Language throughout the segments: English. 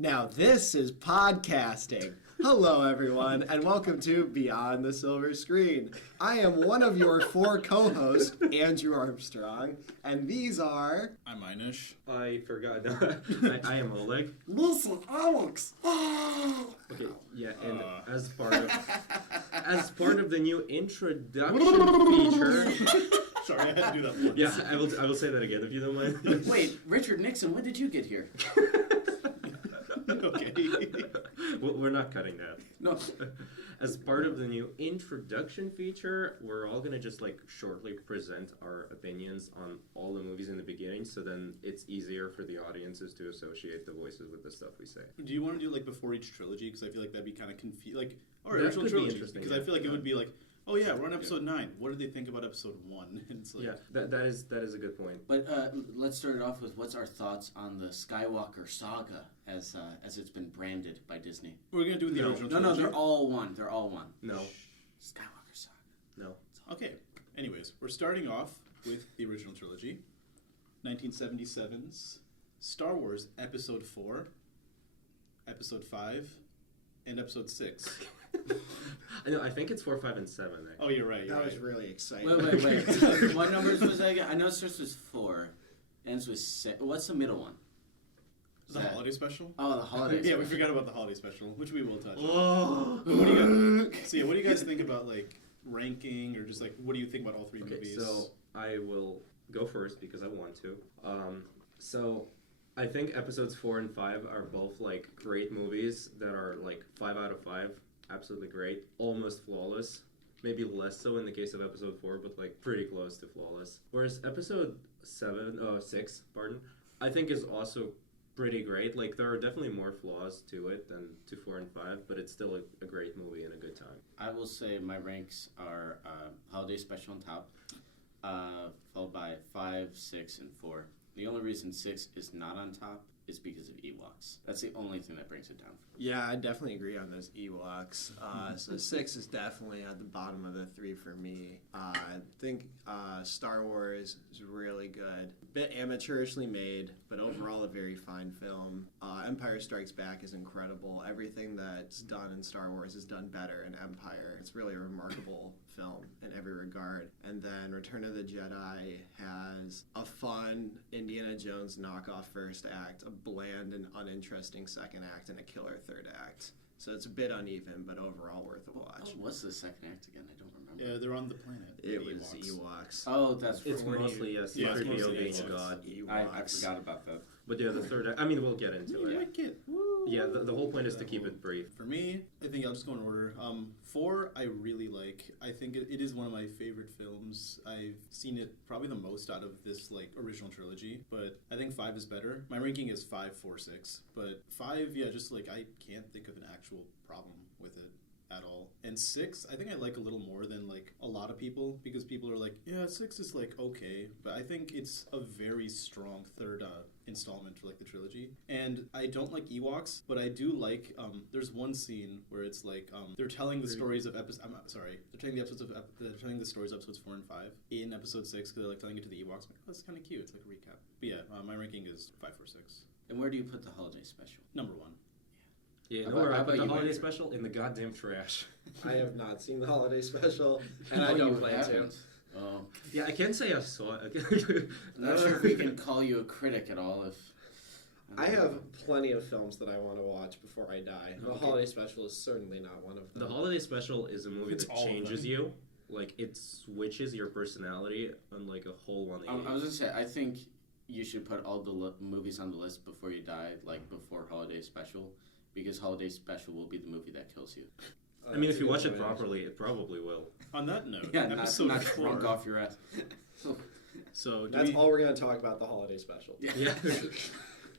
Now this is podcasting. Hello everyone, and welcome to Beyond the Silver Screen. I am one of your four co-hosts, Andrew Armstrong, and these are... I'm Ainesh. I forgot. I am Oleg. Listen, Alex! Okay, yeah, and as part of the new introduction feature... Sorry, I had to do that once. Yeah, I will say that again if you don't mind. Wait, Richard Nixon, when did you get here? Okay. We're not cutting that. No. As part of the new introduction feature, we're all gonna just shortly present our opinions on all the movies in the beginning, so then it's easier for the audiences to associate the voices with the stuff we say. Do you want to do before each trilogy? Because I feel like that'd be kind of confusing. Or That original could be trilogy. interesting, Because yeah. I feel like it would be oh yeah, we're on episode 9. What did they think about episode 1? And it's Yeah, that is a good point. But let's start it off with what's our thoughts on the Skywalker saga as it's been branded by Disney. We're gonna do the original No, trilogy. they're all one. They're all one. No. Skywalker saga. No. Okay. Anyways, we're starting off with the original trilogy, 1977's Star Wars Episode 4, Episode 5, and Episode 6. I think it's 4, 5, and 7. Actually. Oh, you're right. That was really exciting. Wait. What numbers was that again? I know it starts with 4, ends with 6. What's the middle one? The holiday special? Oh, the holiday Yeah, special. we forgot about the holiday special, which we will touch on. Oh! But what do you guys think about ranking or just what do you think about all three movies? So I will go first because I want to. So I think episodes 4 and 5 are both great movies that are 5 out of 5, absolutely great, almost flawless. Maybe less so in the case of episode 4, but pretty close to flawless. Whereas episode 6, I think is also pretty great. There are definitely more flaws to it than to 4 and 5, but it's still a great movie and a good time. I will say my ranks are holiday special on top, followed by 5, 6, and 4. The only reason 6 is not on top is because of Ewoks. That's the only thing that brings it down. Yeah, I definitely agree on those Ewoks. So 6 is definitely at the bottom of the 3 for me. I think Star Wars is really good. A bit amateurishly made, but overall a very fine film. Empire Strikes Back is incredible. Everything that's done in Star Wars is done better in Empire. It's really a remarkable film in every regard. And then Return of the Jedi has a fun Indiana Jones knockoff first act, a bland and uninteresting second act, and a killer third act. So it's a bit uneven, but overall worth a watch. What's the second act again? I don't remember. Yeah, they're on the planet. It was Ewoks. Oh, that's It's right. mostly, it's C-3PO mostly being a Ewoks. god. I forgot about that. But yeah, the third act, we'll get into it. Like it. Woo. Yeah, the whole point is to keep it brief. For me, I think I'll just go in order. 4, I really like. I think it is one of my favorite films. I've seen it probably the most out of this original trilogy, but I think 5 is better. My ranking is 5, 4, 6, but 5, yeah, just I can't think of an actual problem with it at all. And 6, I think I like a little more than a lot of people, because people are yeah, 6 is okay, but I think it's a very strong third installment for the trilogy. And I don't like Ewoks, but I do like there's one scene where it's they're telling the stories of they're telling the stories of episodes 4 and 5 in episode 6, because they're telling it to the Ewoks. I'm that's kind of cute. It's a recap. But yeah, my ranking is 5, 4, 6. And where do you put the holiday special? Number 1. Yeah, How no, I about put the you, holiday Mike? special in the goddamn trash. I have not seen the holiday special, and I Oh, don't you plan to. haven't? Oh. Yeah, I can't say I saw it. I'm not sure if we can call you a critic at all if... I have plenty of films that I want to watch before I die. The Okay. holiday special is certainly not one of them. The holiday special is a movie It's that all of changes them. you. It switches your personality on a whole 180. I was going to say, I think you should put all the movies on the list before you die, before holiday special, because holiday special will be the movie that kills you. If you watch it properly, it probably will. On that note, Yeah, episode not 4. drunk off your ass. So That's all we're going to talk about, the holiday special. Yeah.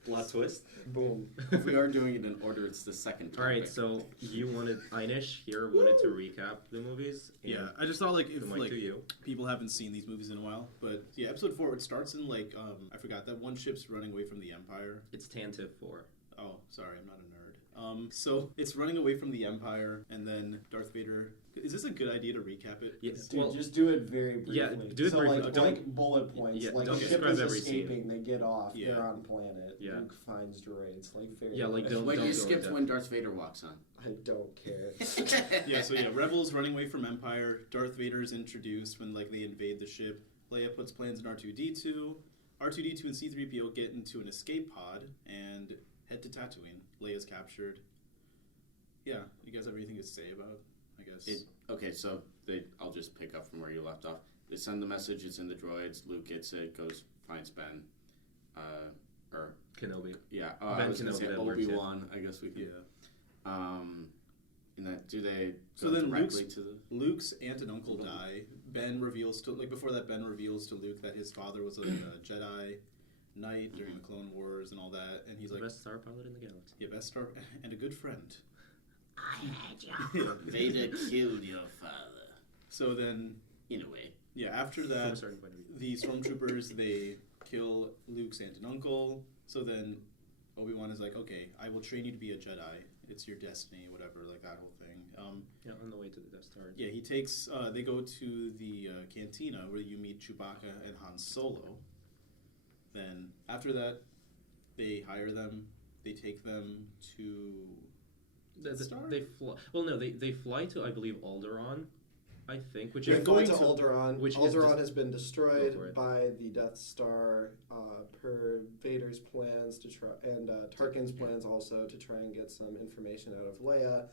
Plot twist. Boom. If we are doing it in order, it's the second topic. Alright, so Ainesh here wanted to recap the movies. and Yeah, I just thought if the mic to you. people haven't seen these movies in a while, but yeah, episode 4, it starts in I forgot that one ship's running away from the Empire. It's Tantive 4. Oh, sorry, I'm not a nerd. So it's running away from the Empire, and then Darth Vader Is this a good idea to recap it? Yes. Dude, Well, just do it very briefly. Yeah, do it so briefly. like, Don't- like bullet points. Yeah, like don't the ship describe is every scene. escaping, they get off, Yeah. they're on planet. Yeah. Luke finds droids. Like very. Yeah, like, don't- Wait, you go skipped into when Darth Vader walks on. I don't care. Yeah, so Rebels running away from Empire. Darth Vader's introduced when like they invade the ship. Leia puts plans in R2D2. R2D2 and C-3PO get into an escape pod and head to Tatooine. Leia's captured. Yeah, you guys have anything to say about? I guess. Okay, so I'll just pick up from where you left off. They send the message. It's in the droids. Luke gets it. Goes finds Ben. Or Kenobi. yeah. Ben I was gonna Kenobi, say that works, yeah. Obi-Wan. I guess we could. Yeah. In that, do they So go then directly to the? Luke's aunt and uncle die. Ben reveals to before that Ben reveals to Luke that his father was a Jedi Knight during the Clone Wars and all that, and he's The like, best star pilot in the galaxy. yeah, best star and a good friend. I had you. Vader killed your father. So then, In a way. yeah, after From a that, certain point of view. the stormtroopers they kill Luke's aunt and uncle. So then Obi-Wan is like, okay, I will train you to be a Jedi. It's your destiny, whatever, like that whole thing. Yeah, on the way to the Death Star. Yeah, he takes. They go to the cantina where you meet Chewbacca and Han Solo. Then after that, they hire them. They take them to. Star? They fly. Well, no, they fly to, I believe, Alderaan. I think, which They're is going to to- Alderaan. which is Alderaan dis- has been Go for destroyed it. by the Death Star per Vader's plans to try, and Tarkin's plans also to try and get some information out of Leia.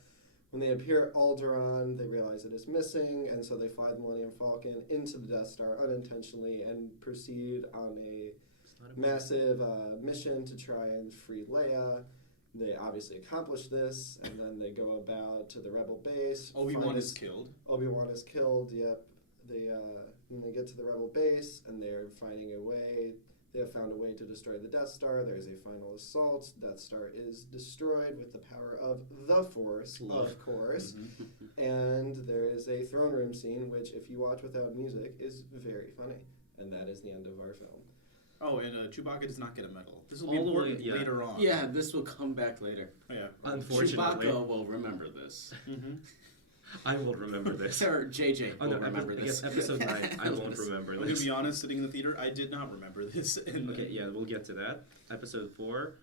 When they appear at Alderaan, they realize it is missing, and so they fly the Millennium Falcon into the Death Star unintentionally and proceed on a it's not a massive mission to try and free Leia. They obviously accomplish this, and then they go about to the Rebel base. Obi-Wan find is killed. Obi-Wan is killed. Yep. Then they get to the Rebel base, and they're finding a way. They have found a way to destroy the Death Star. There's a final assault. Death Star is destroyed with the power of the Force, Love. of course. Mm-hmm. And there is a throne room scene, which, if you watch without music, is very funny. And that is the end of our film. Oh, and Chewbacca does not get a medal. This will All be the way- important yeah. later on. Yeah, this will come back later. Oh, yeah. Unfortunately, Chewbacca will remember this. Mm-hmm. I will remember this. Or JJ Oh will no, remember I this. guess episode 9. I won't remember I'm gonna this. be honest. Sitting in the theater, I did not remember this. And Okay, yeah, we'll get to that. Episode 4.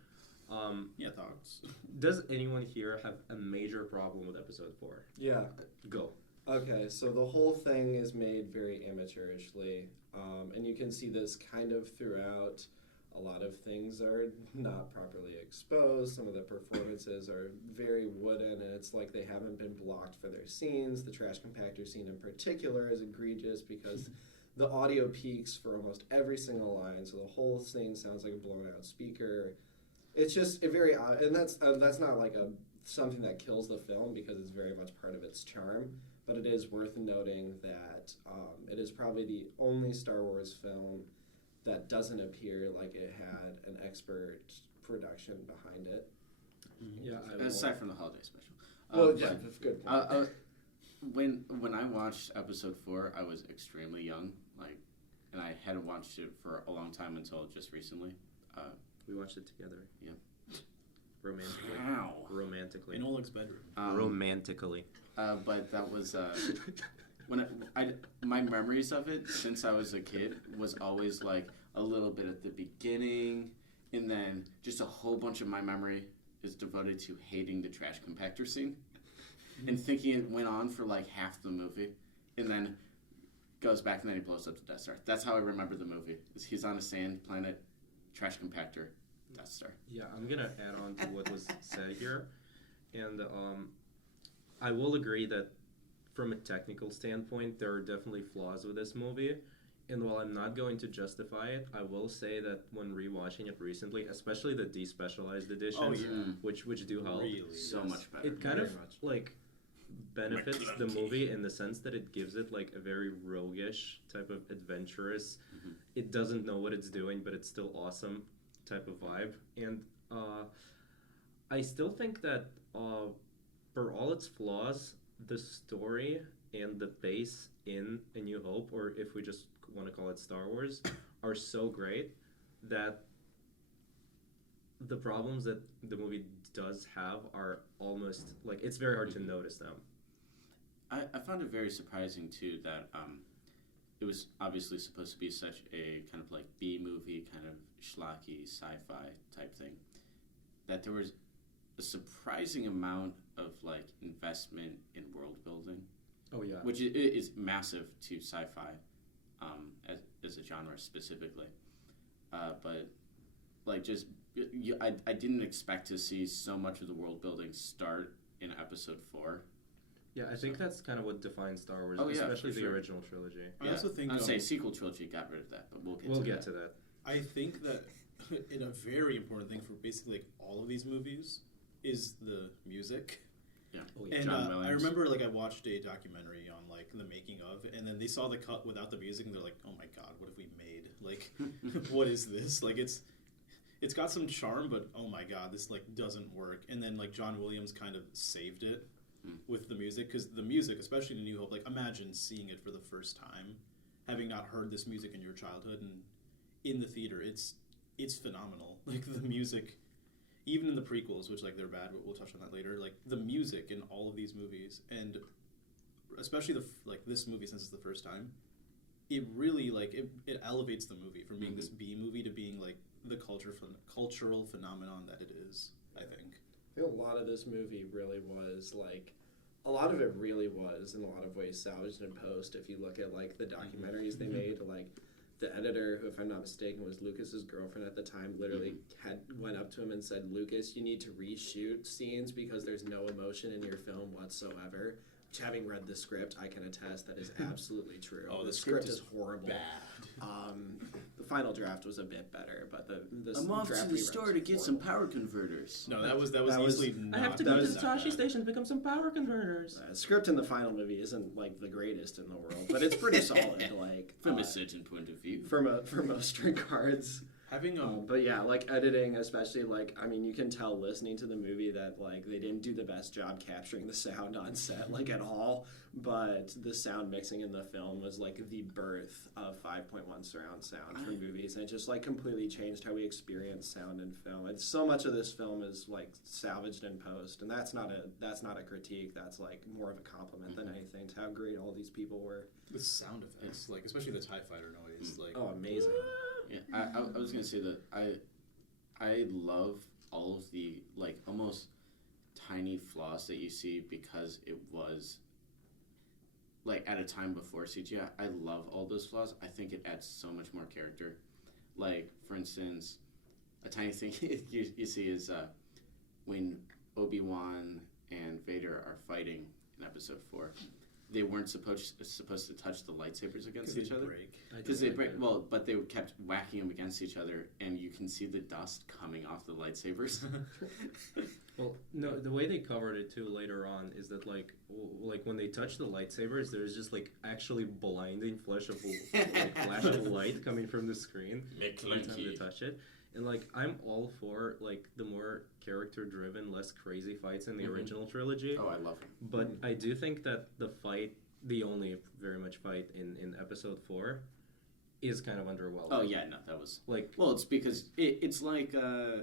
Yeah, thoughts. Does anyone here have a major problem with episode 4? Yeah. Go. Okay, so the whole thing is made very amateurishly, and you can see this kind of throughout. A lot of things are not properly exposed. Some of the performances are very wooden, and it's like they haven't been blocked for their scenes. The trash compactor scene in particular is egregious because the audio peaks for almost every single line, so the whole thing sounds like a blown out speaker. It's just very odd, and that's not like something that kills the film because it's very much part of its charm. But it is worth noting that it is probably the only Star Wars film that doesn't appear like it had an expert production behind it. Yeah, I Aside from the holiday special. Well, yeah, but, that's a good point. when I watched episode 4, I was extremely young, and I hadn't watched it for a long time until just recently. We watched it together. Yeah. Romantically. Wow. Romantically. In Oleg's bedroom. Romantically. But that was when my memories of it since I was a kid was always like a little bit at the beginning, and then just a whole bunch of my memory is devoted to hating the trash compactor scene and thinking it went on for like half the movie, and then goes back and then he blows up the Death Star. That's how I remember the movie. Is he's on a sand planet, trash compactor, Death Star. Yeah, I'm gonna add on to what was said here, and I will agree that from a technical standpoint, there are definitely flaws with this movie. And while I'm not going to justify it, I will say that when rewatching it recently, especially the despecialized editions, Oh, yeah. which do help, Really? So yes. much better. it kind Very of much. like benefits the movie in the sense that it gives it like a very roguish type of adventurous. Mhm. It doesn't know what it's doing, but it's still awesome type of vibe. And I still think that for all its flaws, the story and the base in A New Hope, or if we just want to call it Star Wars, are so great that the problems that the movie does have are almost like it's very hard to notice them. I found it very surprising too that it was obviously supposed to be such a kind of like B movie, kind of schlocky sci-fi type thing, that there was a surprising amount of like investment in world building. Oh yeah. Which is massive to sci-fi, as a genre specifically. But like just I didn't expect to see so much of the world building start in episode 4. Yeah, I think that's kind of what defines Star Wars, Oh, yeah, especially for the sure. original trilogy. I also think I'd say sequel trilogy got rid of that, but we'll get to that. I think that in a very important thing for basically like all of these movies is the music. Yeah. Oh, yeah. And John I Williams. remember like I watched a documentary on like the making of, and then they saw the cut without the music, and they're like, "Oh my god, what have we made? Like, what is this? Like, it's got some charm, but oh my god, this like doesn't work." And then like John Williams kind of saved it with the music, because the music, especially in New Hope, like imagine seeing it for the first time, having not heard this music in your childhood, and in the theater, it's phenomenal. Like the music. Even in the prequels, which like they're bad, but we'll touch on that later. Like the music in all of these movies, and especially this movie, since it's the first time, it really like it elevates the movie from being this B movie to being like the cultural phenomenon that it is. I think. I think a lot of this movie really was like, a lot of it really was in a lot of ways salvaged in post. If you look at like the documentaries they made, like. The editor, who, if I'm not mistaken, was Lucas's girlfriend at the time, literally went up to him and said, "Lucas, you need to reshoot scenes because there's no emotion in your film whatsoever." Which, having read the script, I can attest that is absolutely true. Oh, the script is horrible. The final draft was a bit better, but the I'm off draft to the we read store was to get some horrible. power converters. No, that was that was- easily. I have to not go to that the Tashi bad. station to pick up some power converters. The script in the final movie isn't like the greatest in the world, but it's pretty solid. Like From a certain point of view. for most regards. Having But yeah, like editing, especially like, I mean, you can tell listening to the movie that like they didn't do the best job capturing the sound on set, like at all. But the sound mixing in the film was like the birth of 5.1 surround sound for movies, and it just like completely changed how we experience sound in film. And so much of this film is like salvaged in post, and that's not a critique. That's like more of a compliment than anything to how great all these people were. the sound effects, like especially the TIE fighter noise, like Oh, amazing! Yeah, I was gonna say that I love all of the like almost tiny flaws that you see because it was like at a time before CGI. I love all those flaws. I think it adds so much more character. Like for instance, a tiny thing you see is when Obi-Wan and Vader are fighting in Episode 4. They weren't supposed to touch the lightsabers against each other. Because they break. Well, but they kept whacking them against each other, and you can see the dust coming off the lightsabers. Well, no, the way they covered it too later on is that like when they touch the lightsabers, there's just like actually blinding flash of light coming from the screen every time they touch it. And like I'm all for like the more character driven, less crazy fights in the original trilogy. Oh, I love it. But I do think that the only very much fight in Episode 4 is kind of underwhelming. Oh yeah, no, that was like well, it's because it's like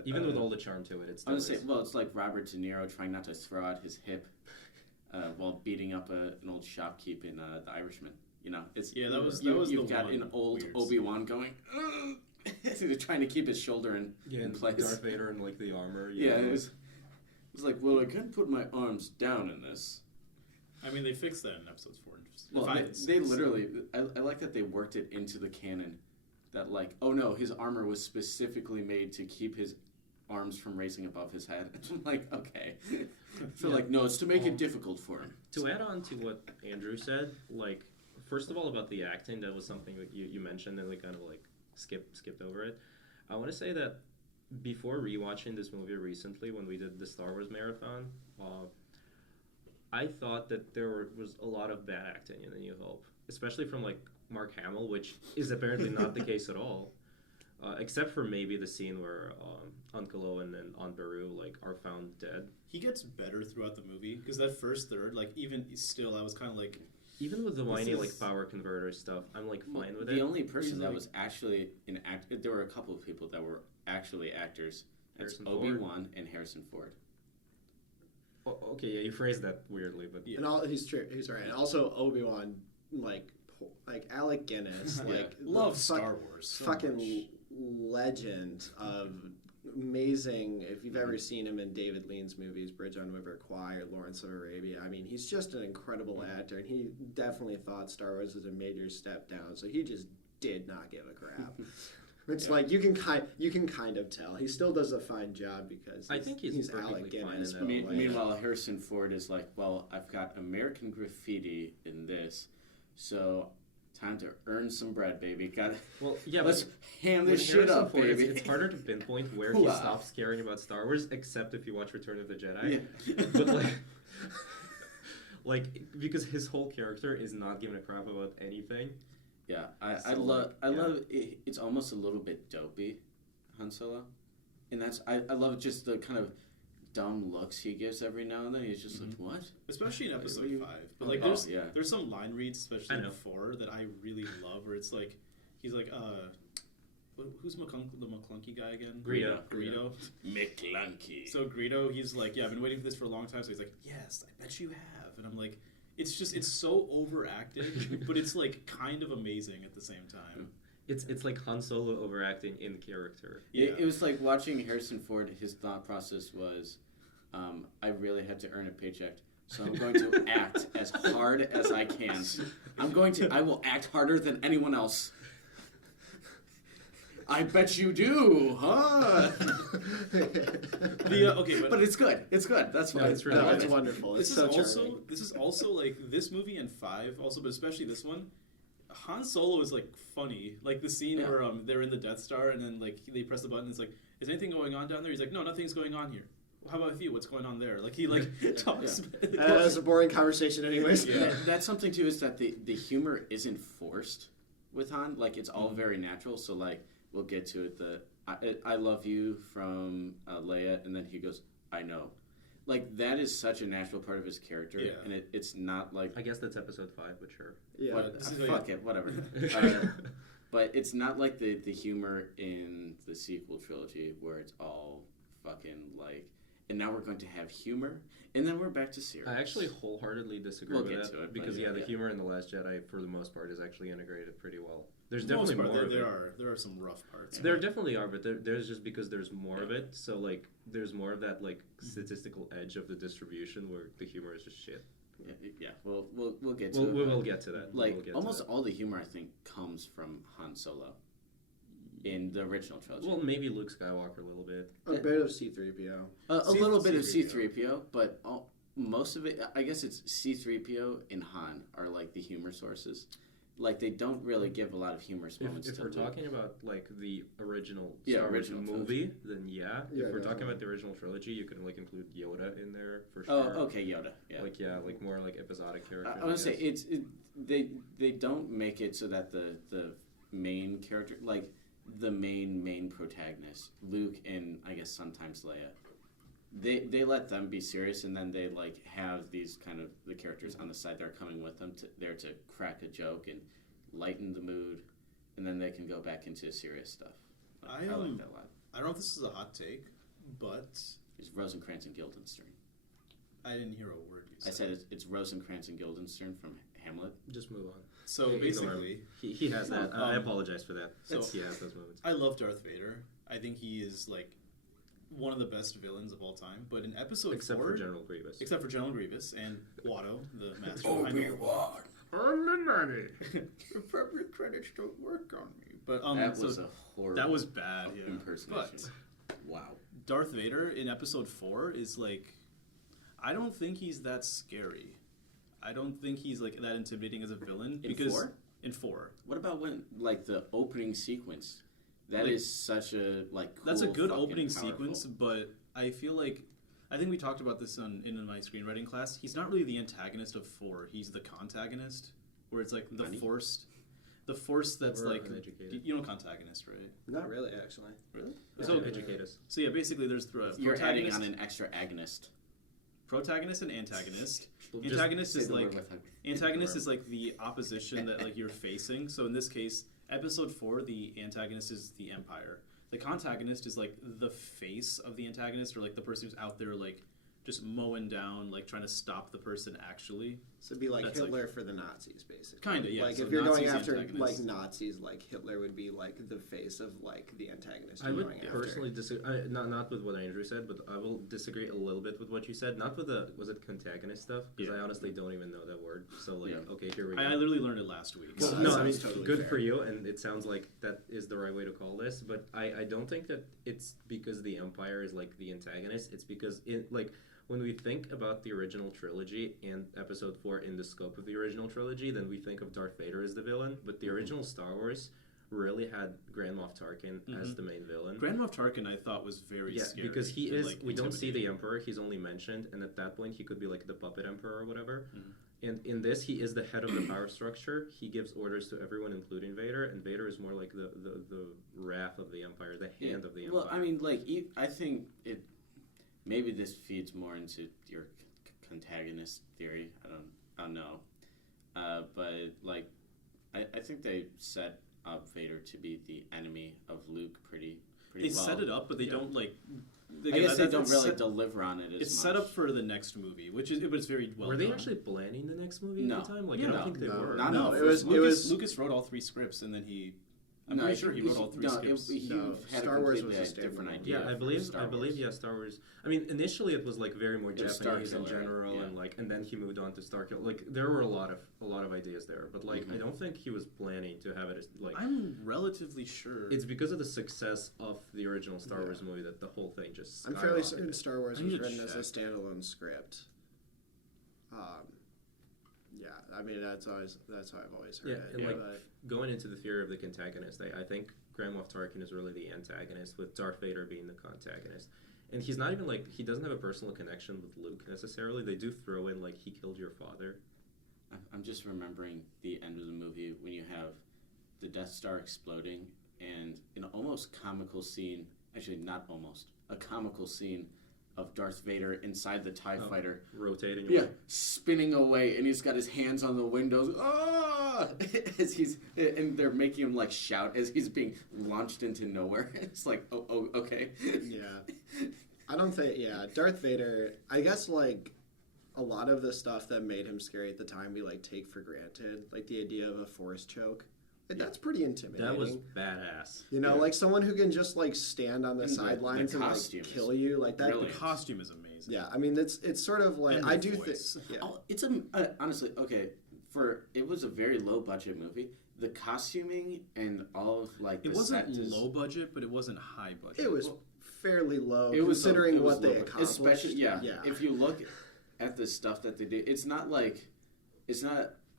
even with all the charm to it, it's. I would say well, it's like Robert De Niro trying not to throw out his hip while beating up an old shopkeep in The Irishman. You know, it's that was you've the got one an old weird Obi-Wan going. They're trying to keep his shoulder in place. Darth Vader and like the armor. Yeah, it was like, well, I can't put my arms down in this. I mean, they fixed that in Episodes 4 and just Well, 5 and they 6. literally. I like that they worked it into the canon. That like, oh no, his armor was specifically made to keep his arms from raising above his head. I'm like, okay. So like, no, it's to make it difficult for him. To add on to what Andrew said, like first of all about the acting, that was something that you mentioned and we kind of like skipped over it. I want to say that before rewatching this movie recently, when we did the Star Wars marathon, I thought that there was a lot of bad acting in A New Hope, especially from like Mark Hamill, which is apparently not the case at all, except for maybe the scene where Uncle Owen and Aunt Beru like are found dead. He gets better throughout the movie because that first third, like even still, I was kind of like. Even with the whiny is- like power converter stuff, I'm like fine with it. The only person that Like- was actually an actor, there were a couple of people that were actually actors. That's Harrison Ford. Obi-Wan and Harrison Ford. Okay, yeah, you phrased that weirdly, but Yeah. And all he's true. He's right. And also Obi-Wan, like Alec Guinness, like love Star Wars. So fucking much. legend of amazing. If you've ever seen him in David Lean's movies, Bridge on River Kwai or Lawrence of Arabia, I mean, he's just an incredible actor, and he definitely thought Star Wars was a major step down. So he just did not give a crap. It's like you can kind of tell he still does a fine job because I think he's Alec perfectly fine Guinness. in but that. like- Meanwhile, Harrison Ford is like, well, I've got American Graffiti in this, so time to earn some bread, baby. well, yeah, Let's but ham with this shit Harrison up, Ford, baby. it's harder to pinpoint where he Hoo-ah. stops caring about Star Wars, except if you watch Return of the Jedi. Yeah. But like, because his whole character is not giving a crap about anything. Yeah, I So, love yeah. it. It's almost a little bit dopey, Han Solo, and that's I love just the kind of dumb looks he gives every now and then. He's just like, what? Especially in Like, episode what do you- 5. But like Oh, yeah. there's some line reads, especially I in know. 4, that I really love where it's like he's like who's the McClunky guy again? Greedo. Greedo. McClunky. So Greedo, he's like, yeah, I've been waiting for this for a long time. So he's like, yes, I bet you have. And I'm like, it's so overacted, but it's like kind of amazing at the same time. It's like Han Solo overacting in character. Yeah. It was like watching Harrison Ford. His thought process was, I really had to earn a paycheck, so I'm going to act as hard as I can. I will act harder than anyone else. I bet you do, huh? But it's good. It's good. That's why. No, it's really No, that's good. wonderful. It's This so is charming. also like this movie and 5 also, but especially this one. Han Solo is like funny, like the scene Yeah. where they're in the Death Star and then like they press the button. It's like, is anything going on down there? He's like, no, nothing's going on here. How about with you? What's going on there? Like he like talks. That's a boring conversation, anyways. Yeah. That's something too. Is that the humor isn't forced with Han? Like it's all very natural. So like we'll get to it. I love you from Leia, and then he goes, I know. Like that is such a natural part of his character, Yeah. and it's not like I guess that's episode 5, but sure. Yeah. what, this is fuck it, whatever. But it's not like the humor in the sequel trilogy where it's all fucking like, and now we're going to have humor, and then we're back to serious. I actually wholeheartedly disagree We'll with get that to it, but because yeah, the yeah. humor in The Last Jedi, for the most part, is actually integrated pretty well. There's For the most definitely part, more of it. there are some rough parts. There definitely are, but there's just because there's more of it. So like, there's more of that like statistical edge of the distribution where the humor is just shit. Yeah, we'll get to it. We'll get to that. Like We'll get to almost that. all the humor I think comes from Han Solo in the original trilogy. Well, maybe Luke Skywalker a little bit. A bit of C-3PO. A little bit of C-3PO. C-3PO, but most of it, I guess it's C-3PO and Han are like the humor sources. Like they don't really give a lot of humorous moments. If to we're Luke. talking about like the original Yeah, Star Wars original movie, then yeah. Yeah, If we're talking definitely. about the original trilogy, you can like include Yoda in there for Oh, sure. okay, Yoda. Yeah. Like more like episodic characters. I want to say guess. they don't make it so that the main character, like the main protagonist, Luke and I guess sometimes Leia, they let them be serious, and then they like have these kind of the characters on the side that are coming with them there to crack a joke and lighten the mood, and then they can go back into serious stuff. I like that a lot. I don't know if this is a hot take, but It's Rosencrantz and Guildenstern. I didn't hear a word you I said. said it's Rosencrantz and Guildenstern from Hamlet. Just move on. So Ignore him. basically, He has that. I apologize for that. So- He has those moments. I love Darth Vader. I think he is like one of the best villains of all time. But in episode Except 4, for General Grievous. except for General Grievous and Watto, the master. Obi-Wan. Appropriate credits don't work on me. But That so was a horrible. that was bad. Yeah. impersonation. But Wow. Darth Vader in episode 4 is like, I don't think he's that scary. I don't think he's like that intimidating as a villain. In because 4? In 4. What about when, like, the opening sequence? That Like, is such a, like, cool, That's a good fucking opening powerful. sequence, but I feel like I think we talked about this in my screenwriting class. He's not really the antagonist of 4. He's the contagonist, where it's like the Nani? force that's We're like uneducated. you know contagonist, right? Not really, actually. Really? So So educate us. yeah, basically there's the You're adding protagonist, on an extra agonist. protagonist and antagonist. Just Antagonist Say is the like word with a- antagonist is like the opposition that like you're facing. So in this case, episode 4, the antagonist is the Empire. The contagonist is like the face of the antagonist, or like the person who's out there like just mowing down, like trying to stop the person actually. So it'd be like That's Hitler for the Nazis, basically. Kinda, yeah. Like So if you're going Nazis, after antagonists. like Nazis, like Hitler would be like the face of like the antagonist. I you're would going personally disagree. Not with what Andrew said, but I will disagree a little bit with what you said. Not with the contagonist stuff, because Yeah. I honestly don't even know that word. So like, Yeah. okay, here we go. I literally learned it last week. Well, so no, that I mean, sounds totally good fair. for you, and it sounds like that is the right way to call this. But I don't think that it's because the Empire is like the antagonist. It's because when we think about the original trilogy and Episode 4 in the scope of the original trilogy, then we think of Darth Vader as the villain. But the original Star Wars really had Grand Moff Tarkin as the main villain. Grand Moff Tarkin, I thought, was very scary. Because he and, is. like, We don't see the intimidating. Emperor. He's only mentioned, and at that point, he could be like the puppet Emperor or whatever. Mhm. And in this, he is the head of the power structure. He gives orders to everyone, including Vader, and Vader is more like the wrath of the Empire, the hand of the Empire. Well, I mean, like, I think it. Maybe this feeds more into your antagonist theory. I don't know. But like, I think they set up Vader to be the enemy of Luke pretty They well. set it up, but they don't like. I guess they don't it's really set- deliver on it as much. It's set up for the next movie, but it's very well were they done. actually planning the next movie No. at the time? Like, Yeah. I don't think they No. were. Not No, in it the was first one. Lucas wrote all 3 scripts, and then I'm No, pretty sure he wrote all 3 scripts. He No, had Star a Wars completely was a different standalone. idea. Yeah, I for believe. Star I believe. Wars. Yeah, Star Wars. I mean, initially it was like very more It was Japanese in Starkiller, general, yeah. and then he moved on to Starkiller. Like, there were a lot of ideas there, but like, I don't think he was planning to have it as like. I'm relatively sure. It's because of the success of the original Star Yeah. Wars movie that the whole thing just. I'm fairly skyrocketed. certain Star Wars I was need to written as a check. standalone script. Yeah, I mean that's how I've always heard Yeah, it. and, like, but Going into the theory of the antagonist, I think Grand Moff Tarkin is really the antagonist, with Darth Vader being the antagonist. And he's not even like, he doesn't have a personal connection with Luke necessarily. They do throw in like, he killed your father. I'm just remembering the end of the movie when you have the Death Star exploding and an almost comical scene, actually not almost, a comical scene of Darth Vader inside the TIE fighter. Rotating Yeah, away. spinning away, and he's got his hands on the windows. Ah! As and they're making him like shout as he's being launched into nowhere. It's like, oh, okay. yeah, I don't think. Yeah, Darth Vader. I guess like a lot of the stuff that made him scary at the time, we like take for granted, like the idea of a force choke. Like, that's pretty intimidating. That was badass. You know, Yeah. like someone who can just like stand on the And the sidelines and like costumes. kill you, like that. the Brilliant. costume is amazing. Yeah, I mean it's sort of like And I the do think. voice. Yeah. Oh, it's honestly okay. It was a very low budget movie. The costuming and all of like It the wasn't set low budget, but it wasn't high budget. It was fairly low It was considering it was what they low budget. accomplished. Especially, yeah. yeah. If you look at the stuff that they did, it's not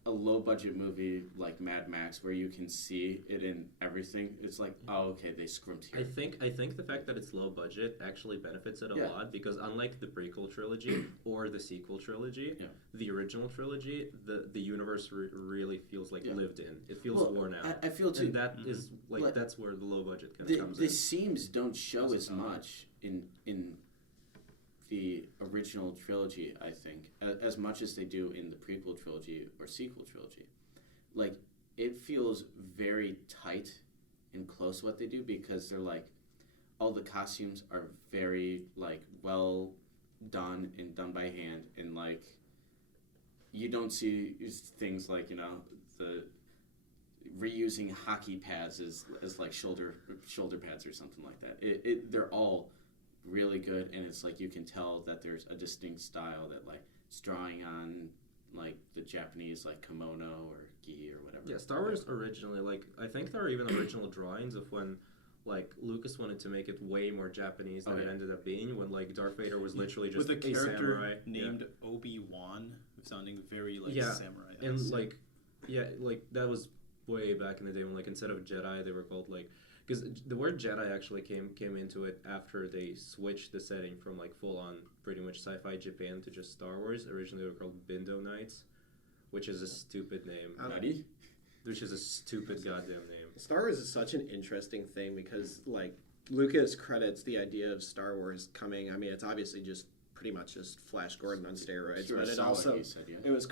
a low budget movie like Mad Max where you can see it in everything. It's like, oh, okay, they scrimped I here. think the fact that it's low budget actually benefits it a Yeah. lot, because unlike the prequel trilogy or the sequel trilogy, Yeah. the original trilogy, the universe really feels like Yeah. lived in. It feels Well, worn out. I feel too. and that is like Like, that's where the low budget kind The, of comes the in. seams don't show Doesn't as sound much in the original trilogy, I think, as much as they do in the prequel trilogy or sequel trilogy. Like, it feels very tight and close what they do, because they're like, all the costumes are very like well done and done by hand, and like you don't see things like, you know, the reusing hockey pads as like shoulder pads or something like that. They're all really good, and it's like you can tell that there's a distinct style that like it's drawing on like the Japanese like kimono or gi or whatever. Yeah, Star Wars originally, like, I think there are even original drawings of when, like, Lucas wanted to make it way more Japanese than Oh, it yeah. ended up being, when, like, Darth Vader was literally just with a character samurai. named Obi-Wan, sounding very like Yeah. samurai. And, like, yeah, like, that was way back in the day when, like, instead of Jedi, they were called, like, because the word Jedi actually came into it after they switched the setting from, like, full-on, pretty much sci-fi Japan to just Star Wars. Originally, they were called Bindo Knights, which is a stupid name. Nutty? Which is a stupid goddamn name. Star Wars is such an interesting thing because like Lucas credits the idea of Star Wars coming. I mean, it's obviously just pretty much just Flash Gordon on steroids. Kurosawa, But it also you said, yeah? it was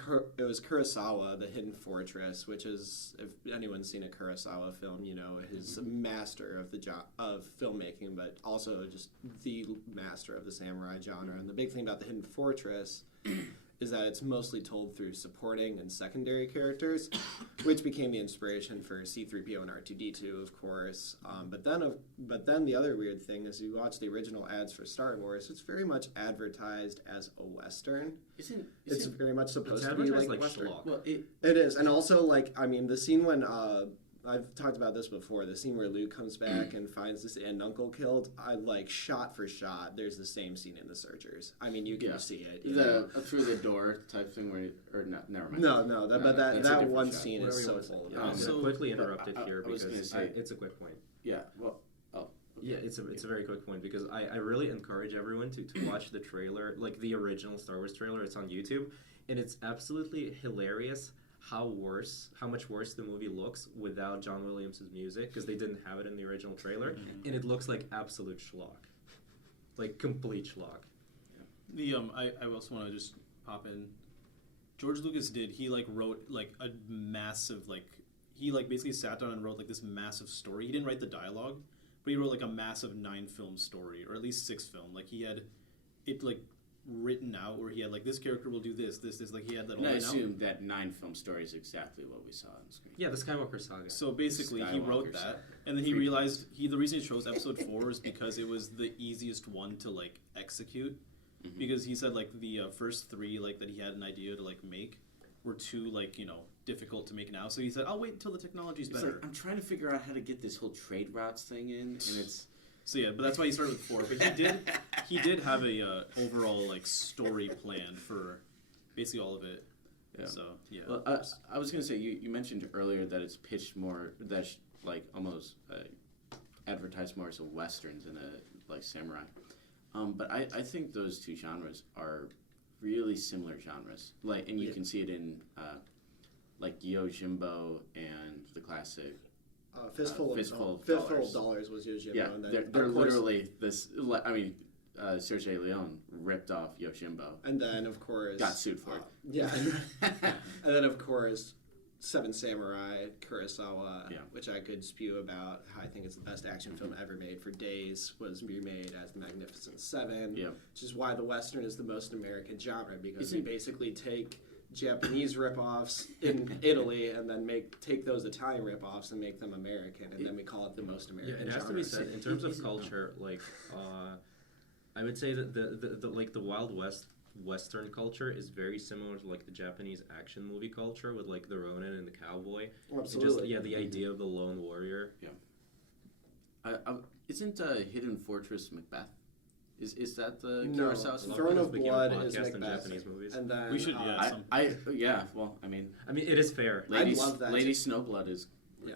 Kurosawa, The Hidden Fortress, which is, if anyone's seen a Kurosawa film, you know he's a master of the of filmmaking, but also just the master of the samurai genre. And the big thing about The Hidden Fortress is that it's mostly told through supporting and secondary characters, which became the inspiration for C-3PO and R2-D2, of course. But then the other weird thing is you watch the original ads for Star Wars, it's very much advertised as a Western. It's very much supposed to be like Western. schlock. Well, It is, and also, like, I mean, the scene when I've talked about this before. The scene where Luke comes back and finds this aunt and uncle killed. I like shot for shot. There's the same scene in The Searchers. I mean, you can see it. Through the door type thing where, or no, never mind. No, but that one shot. scene is so full of it. I'm So- gonna quickly interrupt it here I was because gonna say- it's a quick point. Yeah. Well. Oh. Yeah, it's a very quick point because I really encourage everyone to watch the trailer, like the original Star Wars trailer. It's on YouTube, and it's absolutely hilarious how much worse the movie looks without John Williams' music, because they didn't have it in the original trailer, and it looks like absolute schlock, like complete schlock. The I also want to just pop in. George Lucas he wrote like a massive he basically sat down and wrote like this massive story. He didn't write the dialogue, but he wrote like a massive 9-film story, or at least 6-film. Like he had it like written out where he had like this character will do this, like he had that all And I written out. assume that 9-film story is exactly what we saw on the screen. Yeah, the Skywalker saga. So basically, he wrote Skywalker that, saga. and then he 3 realized the reason he chose Episode 4 is because it was the easiest one to like execute, because he said like the first 3 like that he had an idea to like make were too like difficult to make now. So he said, "I'll wait until the technology's It's better." like, I'm trying to figure out how to get this whole trade routes thing in, and it's So yeah, but that's why he started with 4. But he did have a overall like story plan for basically all of it. Yeah. So yeah. Well, I was going to say, you mentioned earlier that it's pitched more, that's like almost advertised more as a Western than a like samurai. But I think those two genres are really similar genres. Like, and you can see it in like Yojimbo and the classic. Fistful of of Dollars was Yojimbo. Yeah, and then, they're of course, literally this. I mean, Sergei Leone ripped off Yojimbo. And then, of course, Got sued for it. Yeah, and then of course, Seven Samurai, Kurosawa, which I could spew about. I think it's the best action film ever made for days. Was remade as The Magnificent Seven, which is why the Western is the most American genre, because we basically take Japanese ripoffs in Italy and then take those Italian ripoffs and make them American, and then we call it the most American genre. It has to be said, in terms of culture, like I would say that the Wild West Western culture is very similar to like the Japanese action movie culture with like the Ronin and the cowboy. Absolutely. And just, the idea of the lone warrior. Isn't Hidden Fortress Macbeth? Is that the No, Kurosawa? Throne of Became a Blood podcast is on Macbeth, Japanese movies. and then We should, Well, I mean, it is fair. Lady love that. Snowblood is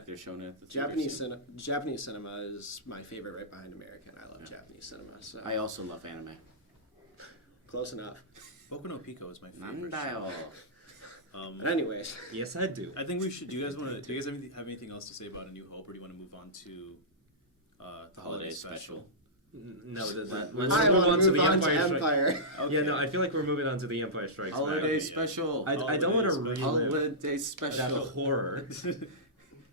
they're showing it at the theater Japanese cinema is my favorite, right behind American. I love Japanese cinema. So I also love anime. close enough. Boku no Pico is my favorite. Nandao. But anyways, Yes, I do. I think we should. Do you guys have anything else to say about A New Hope, or do you want to move on to the holiday special? No, let's I move want on to to move the on to Empire Strikes. Empire. Okay. Yeah, no, I feel like we're moving on to the Empire Strikes Back. Holiday special. I don't want to Holiday relive Holiday that special. horror.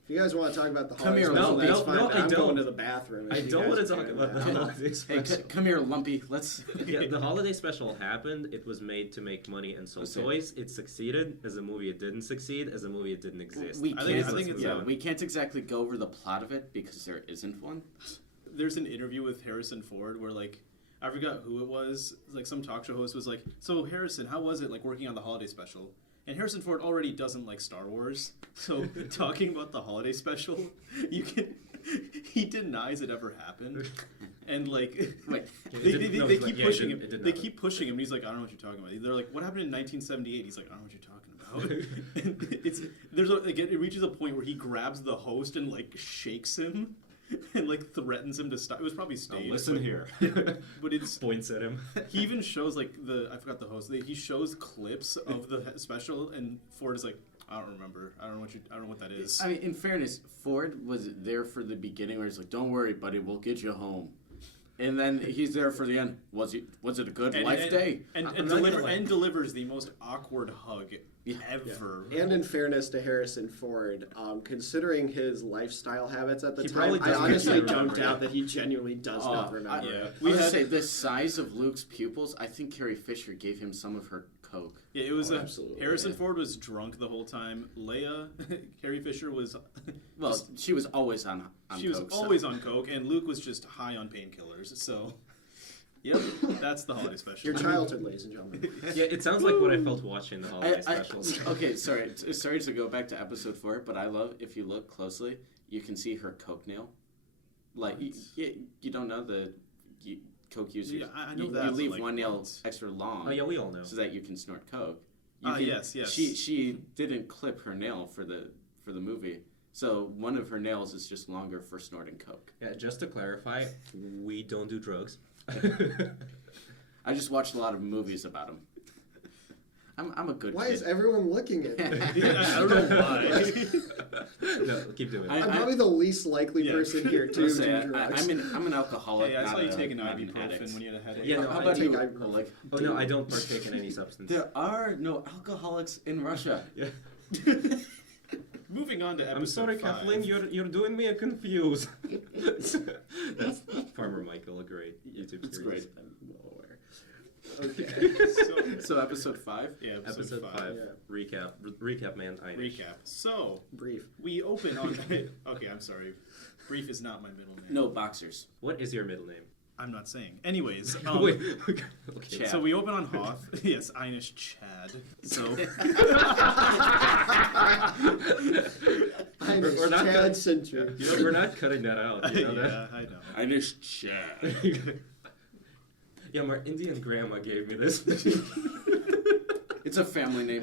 If you guys want to talk about the Come holiday here, special, no, that's no, fine. no, but I I'm don't. going to the bathroom. I if you don't guys want are to talk doing about that. the holiday Hey, special. come here, Lumpy. Let's. Yeah, the holiday special happened. It was made to make money and sell Okay. toys. It succeeded. As a movie, it didn't succeed. As a movie, it didn't exist. We I can't. think it's we can't exactly go over the plot of it because there isn't one. There's an interview with Harrison Ford where like I forgot who it was. Like some talk show host was like, "So Harrison, how was it like working on the holiday special?" And Harrison Ford already doesn't like Star Wars, so talking about the holiday special, he denies it ever happened, and like Wait. they keep pushing him. It did They not. keep pushing him. And he's like, "I don't know what you're talking about." They're like, "What happened in 1978?" He's like, "I don't know what you're talking about." And it reaches a point where he grabs the host and like shakes him. And like threatens him to stop. It was probably staged. Listen here. But it's Points at him. he even shows like I forgot the host. He shows clips of the special, and Ford is like, I don't remember. I don't know what that is. I mean, in fairness, Ford was there for the beginning where he's like, "Don't worry, buddy, we'll get you home." And then he's there for the end. Was it a good And- life and- day? And delivers the most awkward hug ever. And in fairness to Harrison Ford, considering his lifestyle habits at the He time, probably I doesn't honestly remember don't it. doubt that he genuinely does not remember yeah. it. I would say the size of Luke's pupils. I think Carrie Fisher gave him some of her coke. Yeah, it was absolutely, Harrison yeah. Ford was drunk the whole time. Leia, Carrie Fisher was. Well, she was always on She was coke, so- always on coke, and Luke was just high on painkillers. So, yep, that's the holiday special. Your childhood, ladies and gentlemen. Yeah, it sounds like what I felt watching the holiday I, specials. okay, sorry to go back to episode 4, but I love if you look closely, you can see her coke nail. Like you don't know coke users. Yeah, I know you that, but, leave like, one nail what? extra long. Oh yeah, we all know. So that you can snort coke. Yes. She didn't clip her nail for the movie, so one of her nails is just longer for snorting coke. Yeah, just to clarify, we don't do drugs. I just watched a lot of movies about him. I'm a good Why kid. is everyone looking at me? I don't know why. No, keep doing it. I'm probably the least likely Yeah. person here to do drugs. I'm an alcoholic. Hey, I saw not you take an not ibuprofen addict. when you had a headache. Yeah, no, How I about take you, ibuprofen. Oleg? Oh no, I don't partake in any substance. There are no alcoholics in Russia. Yeah. Moving on to episode I'm sorry, 5. Kathleen, you're doing me confused. That's Farmer Michael, a great YouTube It's series. great. I'm well aware. Okay. So episode 5. Yeah, Episode 5. Yeah. Recap, man. Ainesh. Recap. So, Brief. we open on... Okay, I'm sorry. Brief is not my middle name. No boxers. What is your middle name? I'm not saying. Anyways, Wait. Okay. Chad. so we open on Hoth. Yes, Ainesh Chad. So, We're not Chad gonna- sent you. You know, we're not cutting that out. You know yeah, I know. Ainesh Chad. that? Yeah, my Indian grandma gave me this. It's a family name.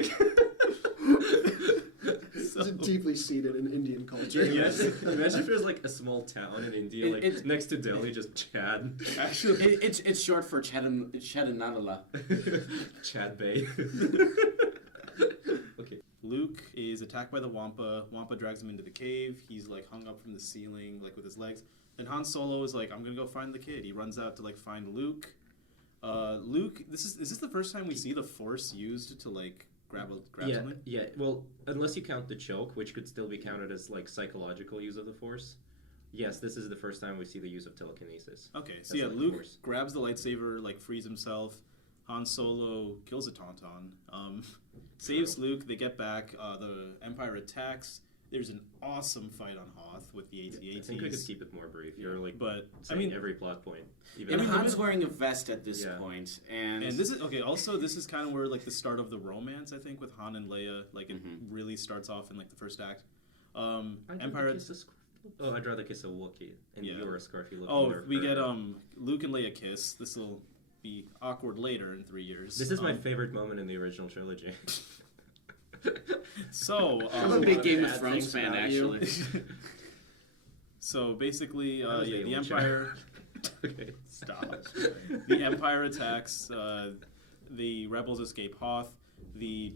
It's deeply seated in Indian culture. Yes. Imagine if there's like a small town in India, like It's- next to Delhi, just Chad. Actually, It's short for Chadanadala. Chad Bay. Okay. Luke is attacked by the Wampa. Wampa drags him into the cave. He's like hung up from the ceiling, like with his legs. Then Han Solo is like, "I'm gonna go find the kid." He runs out to like find Luke. Luke, is this the first time we see the Force used to like grab Yeah, something? yeah. Well, unless you count the choke, which could still be counted as like psychological use of the Force. Yes, this is the first time we see the use of telekinesis. Okay, so That's yeah, like Luke Force. grabs the lightsaber, like frees himself. Han Solo kills a Tauntaun. Saves Luke. They get back. The Empire attacks. There's an awesome fight on Hoth with the I think we could AT-ATs. keep it more brief. You're like But I saying mean, every plot point. Even And I mean, Han's wearing a vest at this Yeah. point, and this is okay. Also, this is kind of where like the start of the romance, I think, with Han and Leia. Like it Mhm. really starts off in like the first act. I'd Empire. rather kiss a Oh, I'd rather kiss a Wookiee, and Yeah. you're a Scarfy looking. Oh, nerd we bird. get Luke and Leia kiss. This will be awkward later in 3 years. This is my favorite moment in the original trilogy. So I'm a a big lot of Game of bad Thrones things fan, about you. actually. So basically, That was the alien Empire. Okay. Stop. The Empire attacks. The rebels escape Hoth. The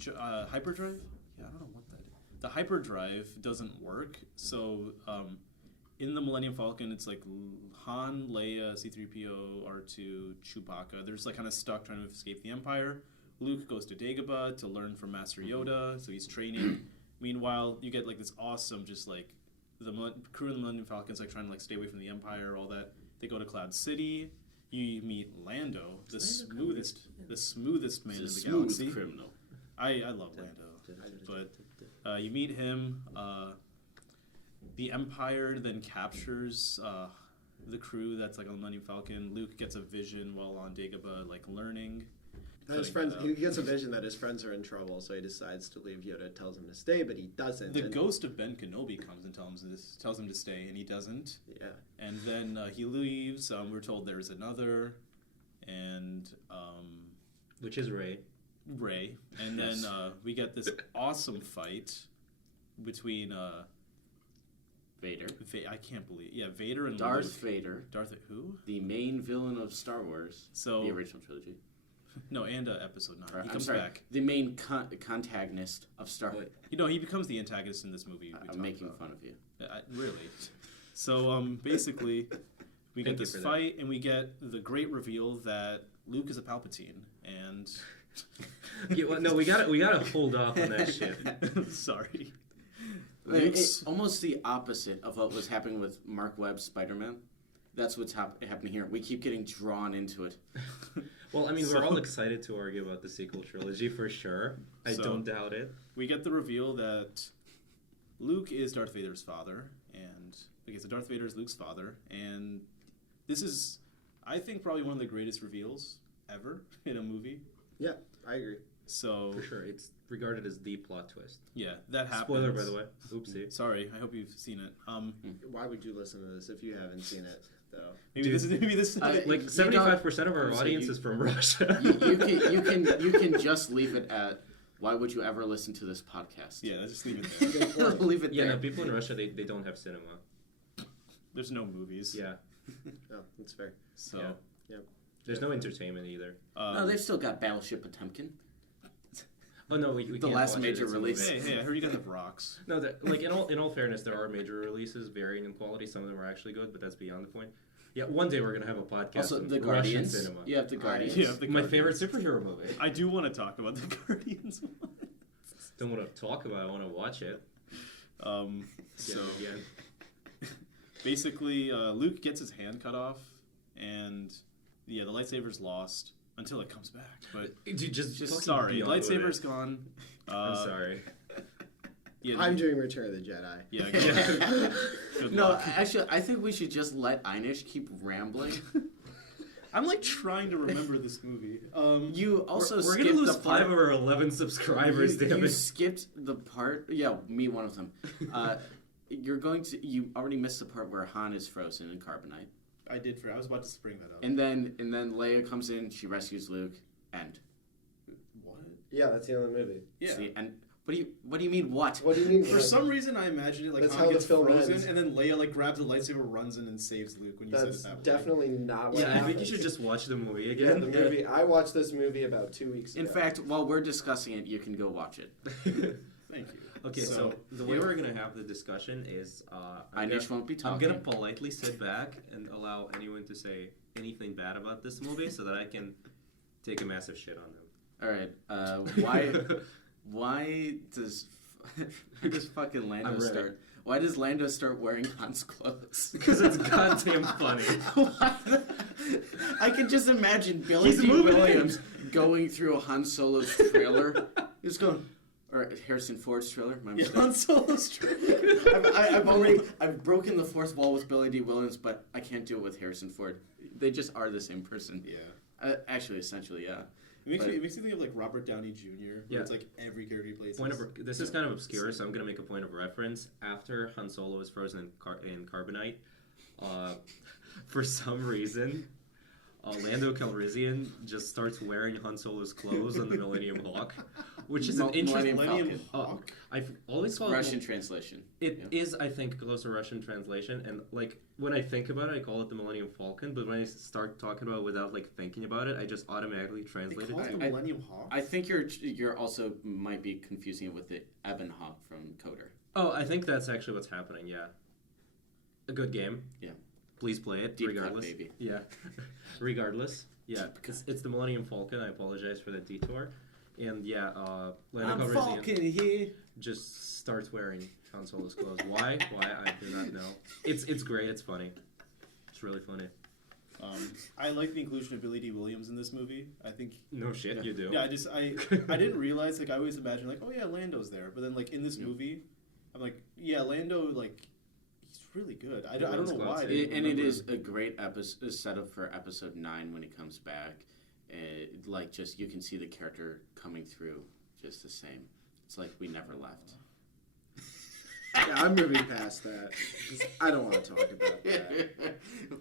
hyperdrive. Yeah, I don't know what that is. The hyperdrive doesn't work. So in the Millennium Falcon, it's like Han, Leia, C-3PO, R2, Chewbacca. They're just like kind of stuck trying to escape the Empire. Luke goes to Dagobah to learn from Master Yoda, so he's training. Meanwhile, you get like this awesome, just like the crew of the Millennium Falcon's like trying to like stay away from the Empire, all that. They go to Cloud City. You meet Lando, the smoothest man in He's a the smooth galaxy. criminal. I love Lando, but you meet him. The Empire then captures the crew that's like on the Millennium Falcon. Luke gets a vision while on Dagobah, like learning. That his friends, he gets a vision that his friends are in trouble, so he decides to leave. Yoda tells him to stay, but he doesn't. The and- ghost of Ben Kenobi comes and tells him to stay, and he doesn't. Yeah. And then he leaves. We're told there's another, and Which is Rey. Rey. And then we get this awesome fight between Vader. I can't believe, Vader and Darth Luke. Vader, Darth who? the main villain of Star Wars, So the original trilogy. no, and episode 9. Or, He I'm comes sorry, back. the main contagonist of Star Wars. He becomes the antagonist in this movie. I'm making fun of you. Really. So basically, We Thank get you this for that. fight, and we get the great reveal that Luke is a Palpatine, and Yeah, well, no, we gotta hold off on that shit. sorry. It's almost the opposite of what was happening with Mark Webb's Spider-Man. That's what's happening here. We keep getting drawn into it. Well, I mean, So- we're all excited to argue about the sequel trilogy for sure. I So- don't doubt it. We get the reveal that Luke is Darth Vader's father, and so Darth Vader is Luke's father, and this is, I think, probably one of the greatest reveals ever in a movie. Yeah, I agree. So For sure, it's regarded as the plot twist. yeah, that happens. Spoiler, by the way. Oopsie. Sorry, I hope you've seen it. Why would you listen to this if you haven't seen it, though? Maybe Dude. this is I- Like You 75% of our so audience you- is from Russia. You can just leave it at, why would you ever listen to this podcast? yeah. Let's just leave it there. Leave it Yeah, there. no, people in Russia, they don't have cinema. There's no movies. Yeah. Oh, that's fair. So Yeah. There's no entertainment either. No, they've still got Battleship Potemkin. Oh no, we The can't last watch it, major it's a release. movie. hey, I heard you guys have rocks. No, like in all fairness, there are major releases varying in quality. Some of them are actually good, but that's beyond the point. Yeah, one day we're gonna have a podcast Also, on the Russian Guardians. cinema. You have the Guardians. Yeah, the My Guardians. favorite superhero movie. I do want to talk about the Guardians one. Don't want to talk about it, I want to watch it. So Again. basically, Luke gets his hand cut off, and yeah, the lightsaber's lost until it comes back. But Dude, just fucking sorry, be on with lightsaber's it. gone. I'm sorry. Yeah, I'm doing Return of the Jedi. yeah. Good No, luck. actually, I think we should just let Ainesh keep rambling. I'm like trying to remember this movie. You also We're skipped gonna lose the part. 5 of our 11 subscribers, damn You it. skipped the part. Yeah, me, one of them. You already missed the part where Han is frozen in carbonite, I was about to bring that up. and then Leia comes in. She rescues Luke. End. What? Yeah, that's the end of the movie. Yeah. See, and what do you mean what? What do you mean? For some reason, I imagined it like That's Han how the gets film frozen, ends. and then Leia like grabs the lightsaber, runs in, and saves Luke. When you That's said it that definitely not what Yeah, I happened. think you should just watch the movie Yeah, again. the movie. I watched this movie about 2 weeks ago. In fact, while we're discussing it, you can go watch it. way. Thank you. Okay, so the way we're gonna have the discussion is Ainesh won't be I'm talking. gonna politely sit back and allow anyone to say anything bad about this movie so that I can take a massive shit on them. All right. Why does fucking Lando I'm ready. start? Why does Lando start wearing Han's clothes? Because it's goddamn funny. I can just imagine Billy He's D. moving in. Williams going through Han Solo's trailer. He's going, or Harrison Ford's trailer. My Yeah, mistake. Han Solo's I've broken the fourth wall with Billy D. Williams, but I can't do it with Harrison Ford. They just are the same person. Yeah. Actually, essentially, yeah. It makes But- me think of like Robert Downey Jr. Yeah. Where it's like every character he plays. This is kind of obscure, so I'm gonna make a point of reference. After Han Solo is frozen in carbonite, for some reason, Lando Calrissian just starts wearing Han Solo's clothes on the Millennium Hawk, which is an interesting. Millennium Falcon. I've always called Russian translation. It Yeah. is, I think, close to Russian translation, and like when I think about it, I call it the Millennium Falcon. But when I start talking about it without like thinking about it, I just automatically They translate call it. it the I- Millennium Hawk. I think you're also might be confusing it with the Ebon Hawk from Coder. Oh, I think that's actually what's happening. Yeah, a good game. Yeah. Please play it. Deep cut, regardless. baby. Yeah, regardless. Yeah, Deep cut. it's the Millennium Falcon. I apologize for the detour. And yeah, Lando I'm Calrissian Falcon here. just starts wearing Han Solo's clothes. Why? I do not know. It's great. It's funny. It's really funny. I like the inclusion of Billy D. Williams in this movie. I think. No shit, you do. Yeah, I didn't realize, like, I always imagined, like, oh yeah, Lando's there, but then like in this movie, I'm like, yeah, Lando, like, he's really good. I don't know why. I didn't And it remember. is a great episode setup for episode 9 when he comes back. Like, just you can see the character coming through just the same. It's like we never left. Yeah, I'm moving past that. 'Cause I don't want to talk about that.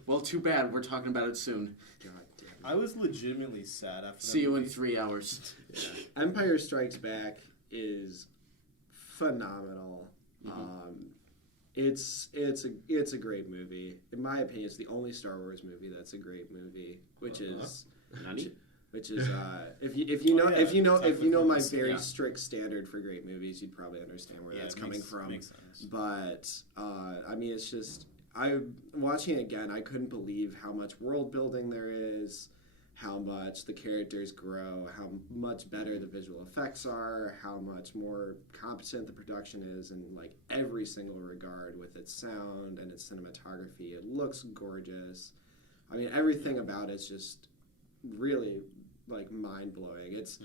Well, too bad. We're talking about it soon. God damn it. I was legitimately sad after. See that you in movie. 3 hours. Yeah. Empire Strikes Back is phenomenal. It's a great movie. In my opinion, it's the only Star Wars movie that's a great movie. Which is Nani? if you know Oh, yeah, if you know my Attack of the very Yeah. strict standard for great movies, you'd probably understand where Yeah, that's it coming makes- from. Makes sense. But I mean, it's just I watching it again, I couldn't believe how much world building there is, how much the characters grow, how much better the visual effects are, how much more competent the production is in like every single regard with its sound and its cinematography. It looks gorgeous. I mean, everything about it's just really like mind blowing. It's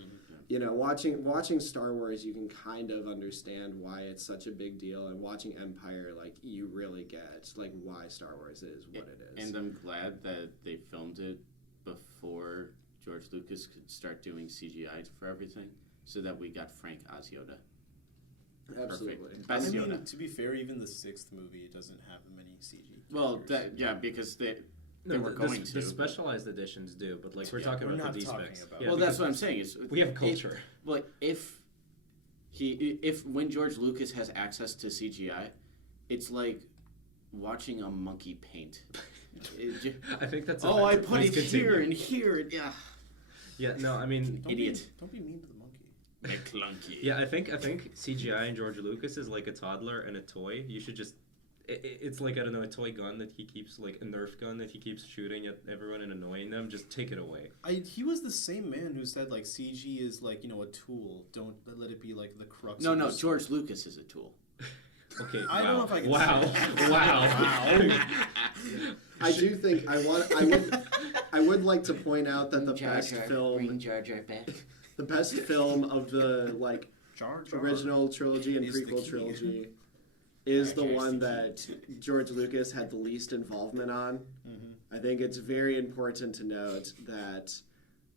you know, watching Star Wars, you can kind of understand why it's such a big deal, and watching Empire, like you really get like why Star Wars is what it is. And I'm glad that they filmed it before George Lucas could start doing CGI for everything, so that we got Frank Oz Yoda. Absolutely. Perfect. Best I mean, Yoda. to be fair, even the 6th movie doesn't have many CG. Well, characters. because they No, were going the to. specialized editions do, but like we're Yeah, talking we're about the not talking D-specs. about- Yeah, Well, that's because what I'm saying. Is we have culture. Well, if when George Lucas has access to CGI, it's like watching a monkey paint. I think that's. Oh, I offensive. put Please it continue. here and here. And, yeah, Yeah, no, I mean, idiot. Don't be mean to the monkey. McClunky. yeah, I think CGI and George Lucas is like a toddler and a toy. You should just. It's like, I don't know, a toy gun that he keeps, like a Nerf gun that he keeps shooting at everyone and annoying them. Just take it away. He was the same man who said like CG is like, you know, a tool. Don't let it be like the crux. No, of no. your George Lucas is a tool. Okay. I don't know if I can Wow. say that. Wow. I do think I would like to point out that the best film Jar Jar back. the best film of the like Jar Jar. original trilogy and is the prequel key. trilogy is the Jar Jar's one the that George Lucas had the least involvement on. Mm-hmm. I think it's very important to note that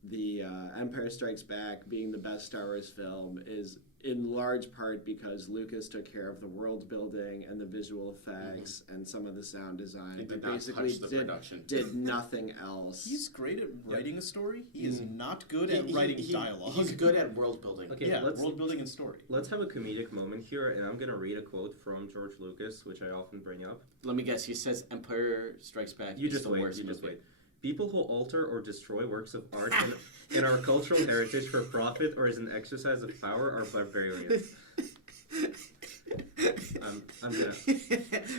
the Empire Strikes Back being the best Star Wars film is in large part because Lucas took care of the world building and the visual effects and some of the sound design, He but did not basically touch the production. did nothing else. He's great at writing a story. He is not good at writing dialogue. He's good at world building. Okay, yeah, let's world building and story. let's have a comedic moment here, and I'm gonna read a quote from George Lucas, which I often bring up. Let me guess. He says Empire Strikes Back You is just the wait. worst You just movie. wait. People who alter or destroy works of art in our cultural heritage for profit or as an exercise of power are barbarians. I'm gonna.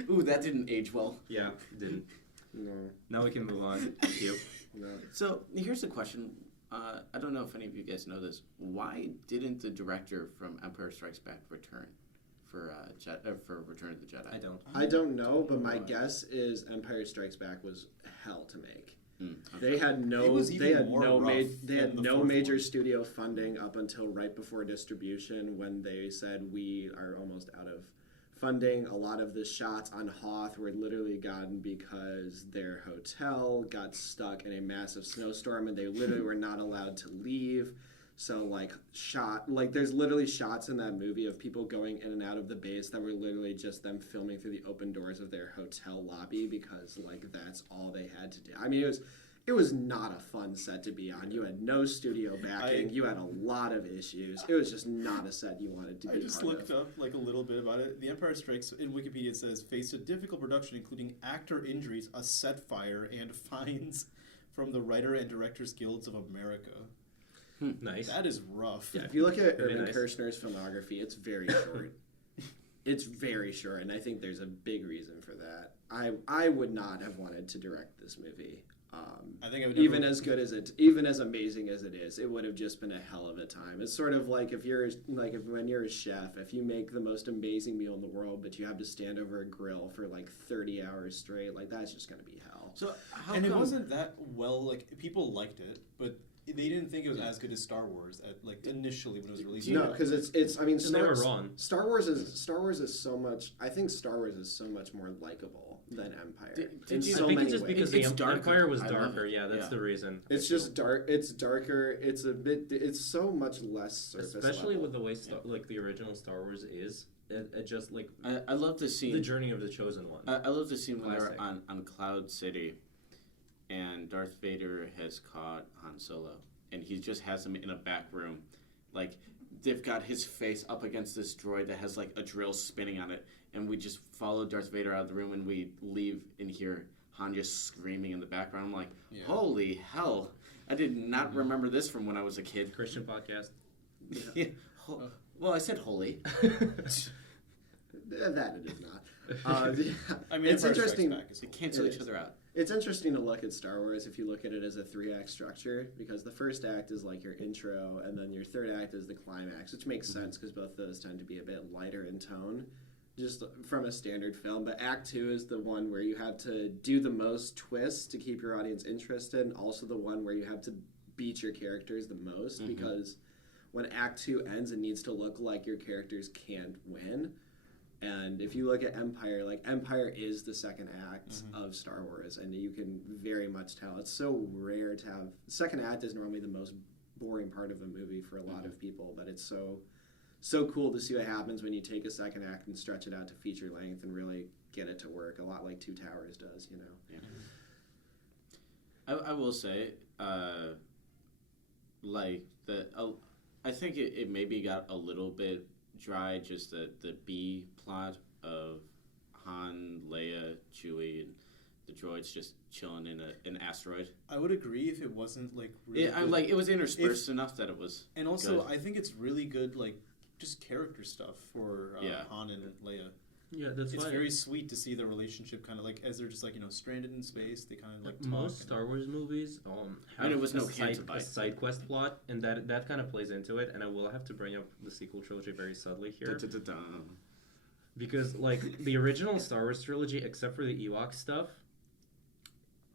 Ooh, that didn't age well. Yeah, didn't. No, Now we can move on. Thank you. no. So here's a question. I don't know if any of you guys know this. Why didn't the director from Empire Strikes Back return for Return of the Jedi? I don't. I don't know, but my guess is Empire Strikes Back was hell to make. Okay. They had It no, was they even had more no, rough they had than the no fourth major one. studio funding up until right before distribution when they said we are almost out of funding. A lot of the shots on Hoth were literally gotten because their hotel got stuck in a massive snowstorm and they literally were not allowed to leave. So there's literally shots in that movie of people going in and out of the base that were literally just them filming through the open doors of their hotel lobby because like that's all they had to do. I mean, it was not a fun set to be on. You had no studio backing. You had a lot of issues. It was just not a set you wanted to be I just part looked of. up like a little bit about it. The Empire Strikes in Wikipedia says faced a difficult production including actor injuries, a set fire, and fines from the Writer and Directors Guilds of America. Nice. That is rough. Yeah, if you look at Very Irvin nice. Kershner's filmography, it's very short. It's very short, and I think there's a big reason for that. I would not have wanted to direct this movie. I think I would Even never- even as amazing as it is, it would have just been a hell of a time. It's sort of like when you're a chef, if you make the most amazing meal in the world, but you have to stand over a grill for like 30 hours straight, like that's just gonna be hell. So how and it come- wasn't that well. Like people liked it, but they didn't think it was as good as Star Wars at like initially when it was released. No, because it's. I mean, And they were wrong. Star Wars is so much. I think Star Wars is so much more likable than Empire. Did in you- so I think many it's just ways. because It's the darker. Empire was I love darker. it. Yeah, that's Yeah. the reason. It's just dark. It's darker. It's a bit. It's so much less surface Especially level. with the way like the original Star Wars is. It just like I love the scene. the journey of the chosen one. I love the scene when they're Classic. on Cloud City, and Darth Vader has caught Han Solo, and he just has him in a back room, like they've got his face up against this droid that has like a drill spinning on it, and we just follow Darth Vader out of the room, and we leave and hear Han just screaming in the background. I'm like, Yeah. holy hell! I did not remember this from when I was a kid. Christian podcast. Yeah. Well, I said holy. That it is not. Yeah. I mean, It's Empire Strikes interesting. Back is They awesome. cancel It each is. other out. It's interesting to look at Star Wars if you look at it as a 3-act structure, because the first act is like your intro, and then your third act is the climax, which makes sense because both those tend to be a bit lighter in tone, just from a standard film. But Act 2 is the one where you have to do the most twists to keep your audience interested, and also the one where you have to beat your characters the most, because when Act 2 ends, it needs to look like your characters can't win. And if you look at Empire, like Empire is the second act of Star Wars, and you can very much tell. It's so rare to have. The second act is normally the most boring part of a movie for a lot of people, but it's so cool to see what happens when you take a second act and stretch it out to feature length and really get it to work. A lot like Two Towers does, you know. Yeah. I will say, like I think it maybe got a little bit dry, just the B plot of Han, Leia, Chewie, and the droids just chilling in an asteroid. I would agree if it wasn't like really It, it was interspersed enough that it was. and also good. I think it's really good like just character stuff for Yeah. Han and Leia. Yeah, that's It's why very sweet to see their relationship kind of like as they're just like stranded in space. They kind of like talk. most and- Star Wars movies have And it was no a can to side, bite. a side quest plot, and that kind of plays into it. And I will have to bring up the sequel trilogy very subtly here, Dun-dun-dun-dun. because like the original Star Wars trilogy, except for the Ewok stuff,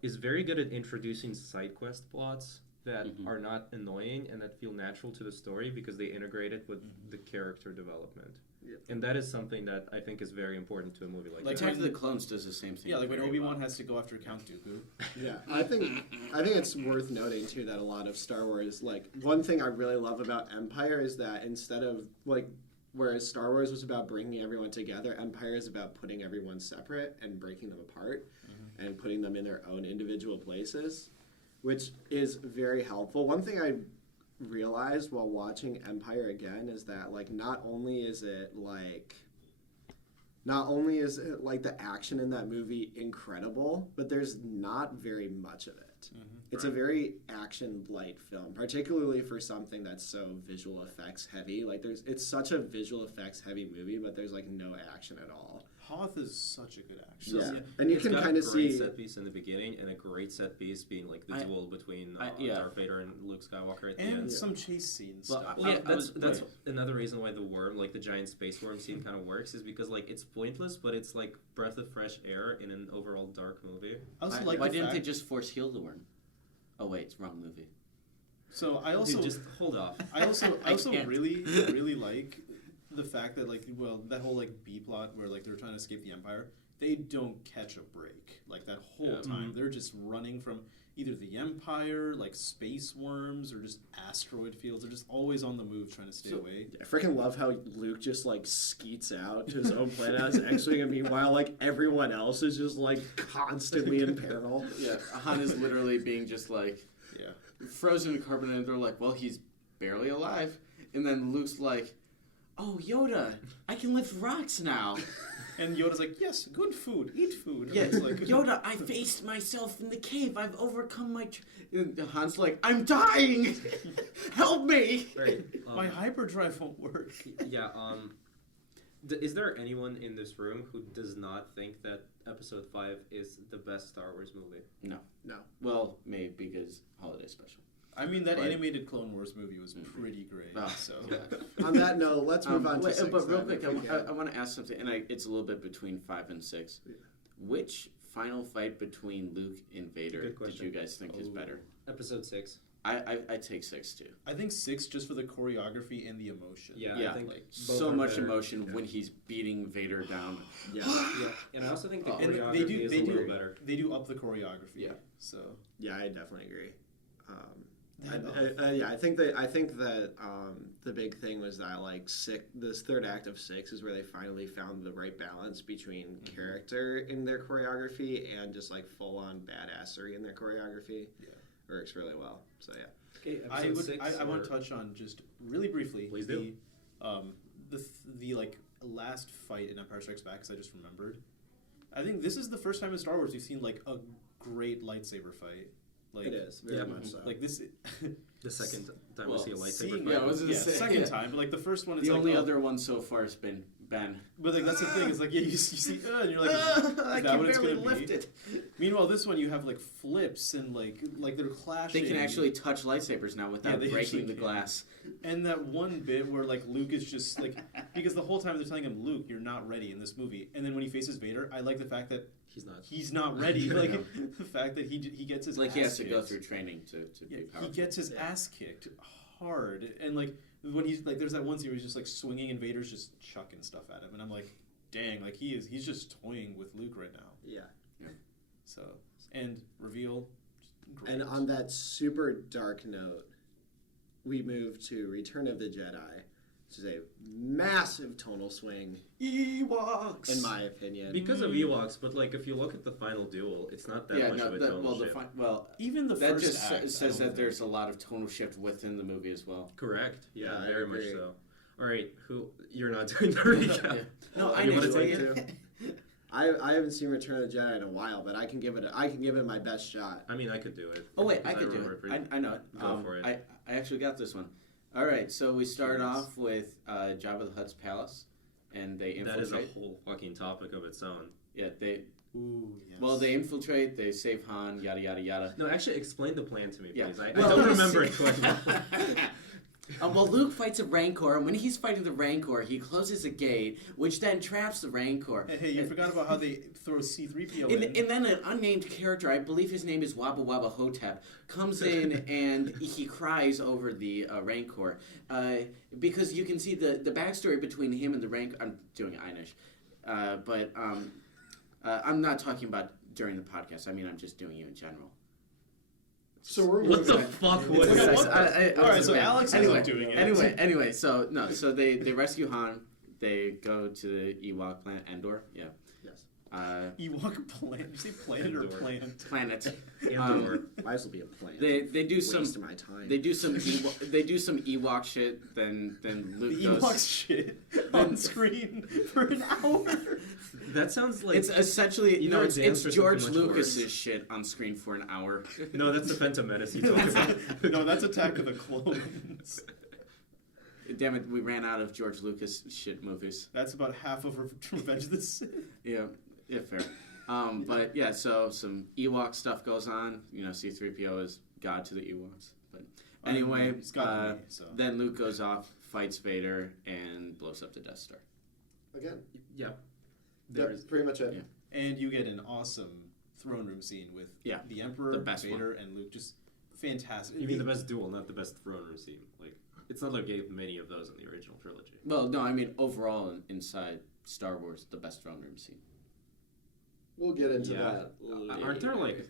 is very good at introducing side quest plots that are not annoying and that feel natural to the story because they integrate it with the character development. Yep. And that is something that I think is very important to a movie like Like that. Attack of the Clones does the same thing. Yeah, like when very Obi-Wan well. has to go after Count Dooku. Yeah, I think it's worth noting too that a lot of Star Wars, like one thing I really love about Empire is that instead of like whereas Star Wars was about bringing everyone together, Empire is about putting everyone separate and breaking them apart and putting them in their own individual places, which is very helpful. One thing I realized while watching Empire again is that like not only is it like the action in that movie incredible, but there's not very much of it. It's a very action light film, particularly for something that's so visual effects heavy. Like it's such a visual effects heavy movie, but there's like no action at all. Hoth is such a good actor. Yeah, and you It's can got kind of a great see. set piece in the beginning and a great set piece being like the duel between Darth Vader and Luke Skywalker at the And end. some chase scenes. Well, stuff. Well, yeah, I was- that's another reason why the worm, like the giant space worm scene, kind of works, is because like it's pointless, but it's like breath of fresh air in an overall dark movie. I also Why, like why the didn't fact, they just force heal the worm? Oh wait, it's wrong movie. So I also Dude, just hold off. I also can't. really like the fact that like that whole like B plot where like they're trying to escape the Empire. They don't catch a break like that whole time. They're just running from either the Empire, like space worms, or just asteroid fields. They're just always on the move trying to stay away. I freaking love how Luke just like skeets out to his own planet as an X-wing, and meanwhile, like everyone else is just like constantly in peril. Yeah, Han is literally being just like Yeah. frozen in carbon, and they're like, well, he's barely alive. And then Luke's like, oh, Yoda, I can lift rocks now. And Yoda's like, yes, good food, eat food. Yeah, And it's like, Yoda, I faced myself in the cave. I've overcome my... And Han's like, I'm dying! Help me! Right. my hyperdrive won't work. Yeah. Is there anyone in this room who does not think that Episode 5 is the best Star Wars movie? No. No. Well, maybe because holiday special. I mean, that Right. animated Clone Wars movie was pretty great. Ah, So On that note, let's move on to wait, 6. but real then, quick, if we can. I want to ask something, and it's a little bit between 5 and 6. Yeah. Which final fight between Luke and Vader Good did question. you guys think is Oh. better? Episode 6. I take 6 too. I think 6 just for the choreography and the emotion. Yeah, Yeah. I think Like, both So are much better. emotion Yeah. when he's beating Vader down. Yeah. Yeah, and I also think the Oh, and choreography is a little better. They do up the choreography. Yeah. So Yeah, I definitely agree. That- I think that the big thing was that like this third act of 6 is where they finally found the right balance between character in their choreography and just like full on badassery in their choreography. Yeah. Works really well. So yeah. Okay, I episode would. 6. I want to touch on just really briefly. Please the, do. The like last fight in Empire Strikes Back, because I just remembered. I think this is the first time in Star Wars we've seen like a great lightsaber fight. Like It is very Yeah. much so. Like this. The second time Well, we see a lightsaber Seeing fight. Yeah, I was gonna say, second yeah. time, but like the first one, it's The like only oh. other one so far has been Ben. But like that's the thing. It's like yeah, you see, and you're like, I is that can what it's barely gonna lift be? it. Meanwhile, this one you have like flips and like they're clashing. They can actually touch lightsabers now without they breaking actually the can. glass. And that one bit where like Luke is just like because the whole time they're telling him, Luke, you're not ready in this movie. And then when he faces Vader, I like the fact that he's not ready. Like the fact that he gets his Like ass he has to kicked. go through training to Yeah, be powerful. he gets his ass kicked hard, and like when he's like, there's that one scene where he's just like swinging, and Vader's just chucking stuff at him, and I'm like, dang, like he's just toying with Luke right now. Yeah. So and reveal, great. And on that super dark note, we move to Return of the Jedi, which is a massive tonal swing, Ewoks, in my opinion. Because of Ewoks, but like if you look at the final duel, it's not that much of a tonal shift. even the that first just act, I says don't that think. there's a lot of tonal shift within the movie as well. Correct. Yeah, Yeah, I very much agree. so. All right, you're not doing the recap. Yeah. No, Well, I you know. wanna take it? I haven't seen Return of the Jedi in a while, but I can give it my best shot. I mean, I could do it. Oh wait, I because could do remember it. pretty- I know it. Go for it. I actually got this one. All right, so we start Jeez. off with Jabba the Hutt's palace, and they That is a infiltrate. whole fucking topic of its own. Yeah, they Ooh, yes. well they infiltrate. They save Han. Yada yada yada. No, actually, explain the plan to me, Yeah. please. I Well, don't remember it quite well. Well, Luke fights a Rancor, and when he's fighting the Rancor, he closes a gate, which then traps the Rancor. Hey, you forgot about how they throw C-3PO And, in. and then an unnamed character, I believe his name is Wabba Wabba Hotep, comes in and he cries over the Rancor. Because you can see the backstory between him and the Rancor. I'm doing Ainesh. But I'm not talking about during the podcast. I mean, I'm just doing you in general. So we're What the moving. fuck What was the that? fuck? All right, so Alex anyway, isn't doing it. Anyway, so they rescue Han. They go to the Ewok planet Endor. Yeah. Yes. Ewok planet. You say planet or Andor. plant? Planet. Andor. Might as well be a plan. They do Waste some of my time. they do some Ewok shit. Then Luke The goes. Ewok shit on screen for an hour. That sounds like... It's essentially Either it's advanced or George something much Lucas's worse. shit on screen for an hour. No, that's the Phantom Menace you talk about. No, that's Attack of the Clones. Damn it, we ran out of George Lucas shit movies. That's about half of Revenge of the Sith. Yeah, fair. But yeah, so some Ewok stuff goes on. You know, C-3PO is God to the Ewoks. But anyway, He's got me, so. then Luke goes off, fights Vader, and blows up the Death Star. Again. Yeah. That's pretty much it. Yeah. And you get an awesome throne room scene with the Emperor, the best Vader, and Luke. Just fantastic. You mean the best duel, not the best throne room scene. Like, it's not like they gave many of those in the original trilogy. Well, no, I mean overall inside Star Wars, the best throne room scene. We'll get into Yeah. that. Aren't there like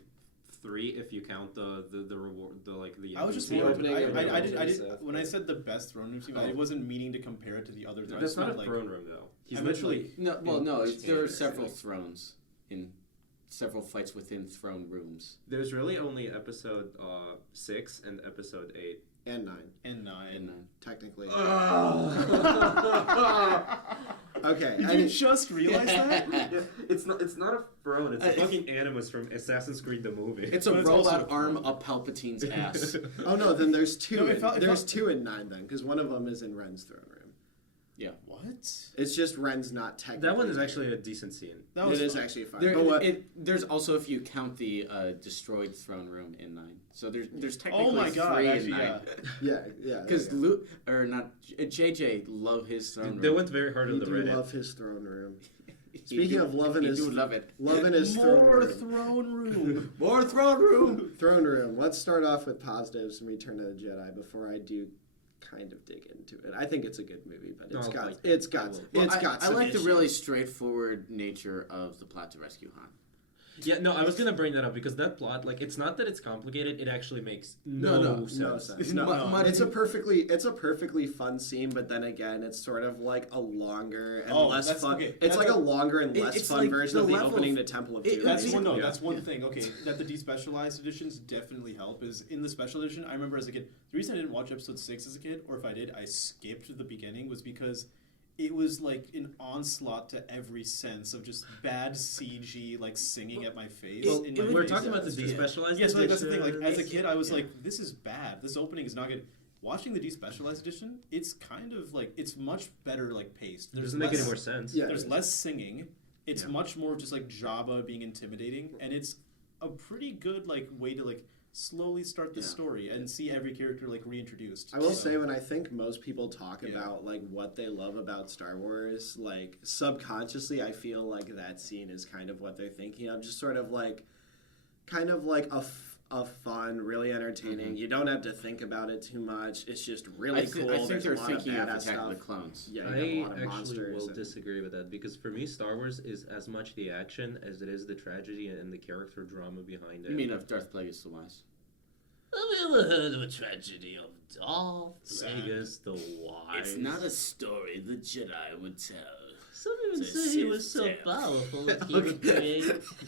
3 if you count the reward, the I was just The more. opening of I Revenge of the did. Sith. When I said the best throne room scene, I wasn't meaning to compare it to the other. I That's just not a meant, like, throne room though. He's I meant, literally No, well, no, in there are space. several thrones in several fights within throne rooms. There's really only episode 6 and episode 8. And 9, and 9. And technically. Oh. Okay. Did I you didn't- just realize that? It's not a throne. It's a fucking animus from Assassin's Creed the movie. It's a But it's also robot a arm up Palpatine's ass. Oh no, then there's two. No, it felt- there's 2 in 9 then, because one of them is in Ren's throne room. What? It's just Ren's not technically. That one is there. actually a decent scene. That was It is fun. actually fine. There, but what? there's also if you count the destroyed throne room in 9. So there's technically Oh my god! 3 Actually, in 9. yeah. yeah. Because yeah. Luke or not JJ love his throne room. They went very hard We on the do Reddit. love his throne room. He Speaking do- of loving he his, do love it. loving his throne More room. throne room. More throne room. Throne room. Let's start off with positives from Return of the Jedi before I do kind of dig into it. I think it's a good movie, but No, it's got like- it's got Well, it's got I some like the issues. really straightforward nature of the plot to rescue Han. Yeah, no, I was gonna bring that up because that plot, like, it's not that it's complicated. It actually makes No, no no, No sense. sense. Mu- No, mu- it's a perfectly fun scene, but then again, it's sort of like a longer and Oh, less that's- fun. okay, It's that's like a- a longer and it- less it's fun like version the of the level opening of- to Temple of it- Doom. That's Yeah. one. No, Yeah. that's one thing. Okay, that the despecialized editions definitely help. Is in the special edition. I remember as a kid, the reason I didn't watch episode 6 as a kid, or if I did, I skipped the beginning, was because it was like an onslaught to every sense of just bad CG, like singing at my face. Well, in my we're face. talking about the despecialized Yeah, so like, that's the thing. Like edition. as a kid, I was like, this is bad. This opening is not good. Watching the despecialized edition, it's kind of like it's much better like paced. It doesn't make any more sense. Yeah. There's less singing. It's Yeah. much more just like Jabba being intimidating, and it's a pretty good like way to like slowly start the story and see every character like reintroduced. I will So- say, when I think most people talk about like what they love about Star Wars, like subconsciously, I feel like that scene is kind of what they're thinking of. Just sort of like, kind of like a fun, really entertaining. Mm-hmm. You don't have to think about it too much. It's just really cool. I think There's they're a lot of thinking of badass Attack of the stuff. Clones. Yeah, you have a I lot of actually monsters. will and- disagree with that because for me, Star Wars is as much the action as it is the tragedy and the character drama behind it. You mean of Darth Plagueis the Wise? Have you ever heard of a tragedy of Darth Plagueis the Wise? It's not a story the Jedi would tell. Some even It's a say he was so Sith tale. powerful that he would create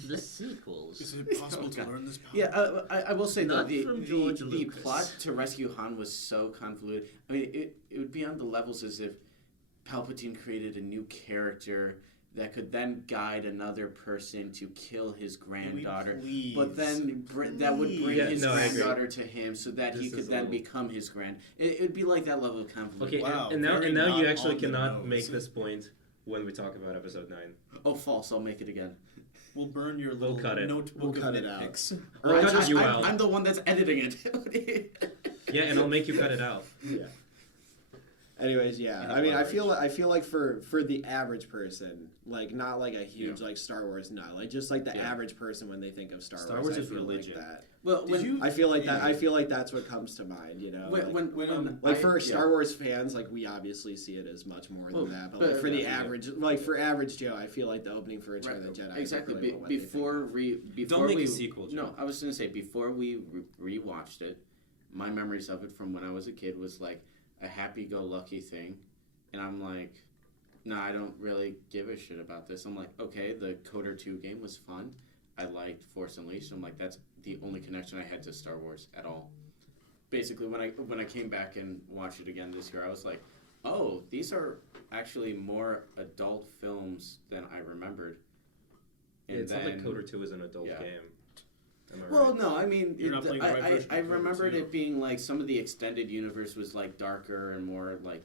the sequels. Is it possible to Okay. learn this power? Yeah, I will say Not though from the George Lucas. plot to rescue Han was so convoluted. I mean, it would be on the levels as if Palpatine created a new character that could then guide another person to kill his granddaughter. Please. But then that would bring Yeah, his no, I agree. granddaughter to him so that he This could is a then little- become his grand. It would be like that level of conflict. Okay, Wow, and now very you not actually on the cannot nose. make this point when we talk about Episode 9. Oh, false. I'll make it again. We'll burn your We'll little cut it. notebook We'll cut of it out. nitpicks. Or I'll cut you out. I'm the one that's editing it. Yeah, and I'll make you cut it out. Yeah. Anyways, yeah. And I mean, I leverage. feel like for the average person, like not like a huge like Star Wars nut, like just like the Yeah. average person when they think of Star Star Wars, Wars I is feel religion. like that. Well, Did you- I feel like that. Yeah. I feel like that's what comes to mind. You know, like for I- Star Wars fans, like we obviously see it as much more Well, than that. But but- like, for the yeah. average, like for average Joe, I feel like the opening for Return of the Jedi. Exactly. Is really what they think Before of. before make we a sequel, Joe. No, I was going to say before we rewatched it, my memories of it from when I was a kid was like a happy-go-lucky thing, and I'm like, no, I don't really give a shit about this. I'm like, okay, the Coder 2 game was fun. I liked Force Unleashed. I'm like, that's the only connection I had to Star Wars at all. Basically, when I came back and watched it again this year, I was like, oh, these are actually more adult films than I remembered. And It's not like then- Coder 2 is an adult yeah. game. Am I Well, right? no, I mean, You're not playing the right version I of Coder remembered 2. it being like some of the extended universe was like darker and more like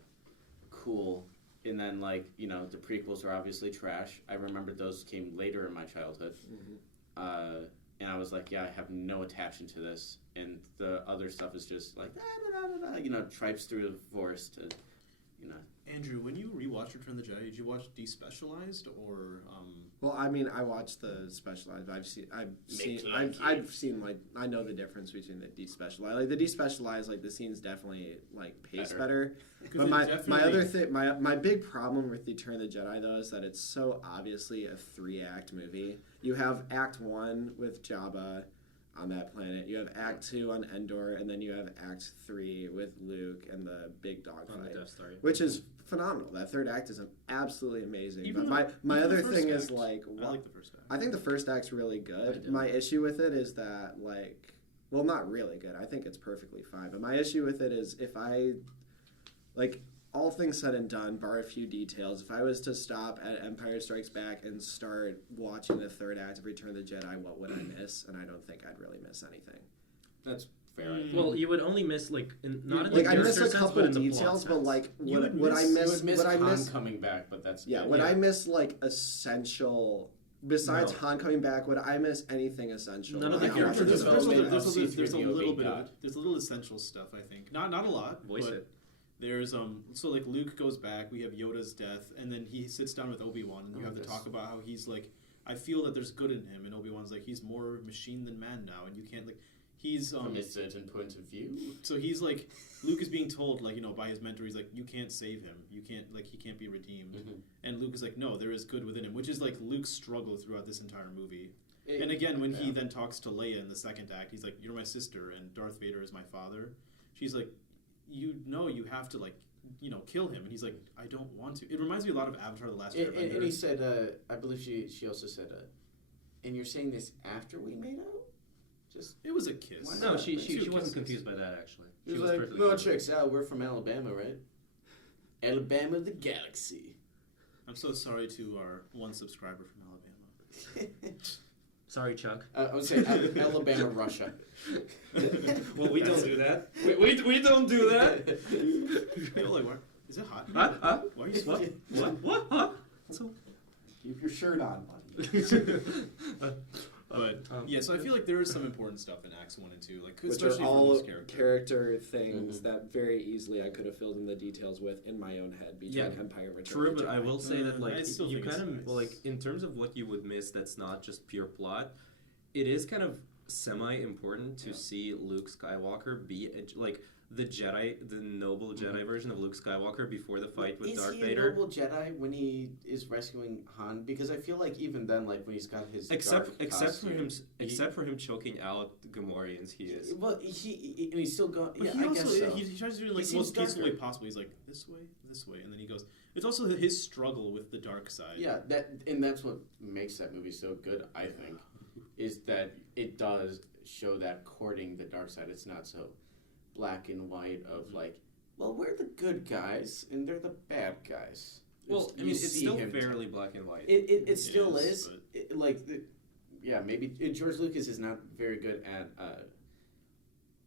cool, and then like the prequels are obviously trash. I remembered those came later in my childhood, and I was like, yeah, I have no attachment to this, and the other stuff is just like tripes through the forest, Andrew, when you rewatched Return of the Jedi, did you watch Despecialized or? Well, I mean, I watched the specialized. But I've seen like I know the difference between the despecialized. Like the despecialized, like the scenes definitely like pace better. But my big problem with Return of the Jedi though is that it's so obviously a 3-act movie. You have Act 1 with Jabba on that planet. You have Act 2 on Endor, and then you have Act 3 with Luke and the big On the dogfight, Death Star. Yeah. which is phenomenal. That third act is absolutely amazing. Even But my even the other first thing is act. like, I like the first act. I think the first act's really I good. do. My issue with it is that, like, well, not really good. I think it's perfectly fine. But my issue with it is if I, like, all things said and done, bar a few details, if I was to stop at Empire Strikes Back and start watching the third act of Return of the Jedi, what would I miss? And I don't think I'd really miss anything. That's fair. Well, you would only miss not in the Like, I miss character a sense, couple but in the plot details, but, sense. like, You would would I miss- miss... You would miss would I Han miss coming back, but that's Yeah, good. would I miss like essential? Besides No. Han coming back, would I miss anything essential? None of when the I character watch There's, the there's, film? a, there's, a, C-3PO there's a little being bit of God. it. There's a little essential stuff, I think. Not a lot. Voice but it. There's so like Luke goes back. We have Yoda's death, and then he sits down with Obi-Wan, and you have to talk about how he's like, I feel that there's good in him, and Obi-Wan's like, he's more machine than man now, and you can't like. He's From a certain point of view. so he's like, Luke is being told like by his mentor, he's like, you can't save him. You can't he can't be redeemed. Mm-hmm. And Luke is like, no, there is good within him, which is like Luke's struggle throughout this entire movie. And again, when he then talks to Leia in the second act, he's like, "You're my sister, and Darth Vader is my father." She's like, "You know, you have to kill him." And he's like, "I don't want to." It reminds me a lot of Avatar: The Last Airbender. And he said, I believe she also said, and you're saying this after we made out? Just It was a kiss. Why No, not? she Two wasn't kisses. confused by that actually. he She was was like, perfectly "No, fine. checks out. We're from Alabama, right?" Alabama the galaxy. I'm so sorry to our one subscriber from Alabama. Sorry, Chuck. I would say Alabama, Russia. Well, we don't do that. We don't do that. Hey, Oleg, is it hot? Huh? Why are you What? sweating? What? Huh? So, Keep your shirt on, buddy. But yeah, so I feel like there is some important stuff in Acts 1 and 2, like Which especially are for all Luke's character. character things that very easily I could have filled in the details with in my own head between Yeah, Empire and Return true, of the but I Jedi. will say that I like still you think it's kind of nice. like in terms of what you would miss that's not just pure plot, it is kind of semi-important to see Luke Skywalker be like the Jedi, the noble Jedi version of Luke Skywalker before the fight with Darth Vader. Is he a noble Jedi when he is rescuing Han? Because I feel like even then, like when he's got his Except dark costume, for him choking out Gamorreans, he is. Well, and he's still going. But Yeah, he I also guess so. he tries to do it like He the most seems peaceful way darker. possible. He's like this way, and then he goes. It's also his struggle with the dark side. Yeah, that's what makes that movie so good. I think is that it does show that courting the dark side. It's not so black and white of like, well, we're the good guys and they're the bad guys. Well, I You mean, it's see still him fairly black and white. It still is. but- Yeah, maybe George Lucas is not very good at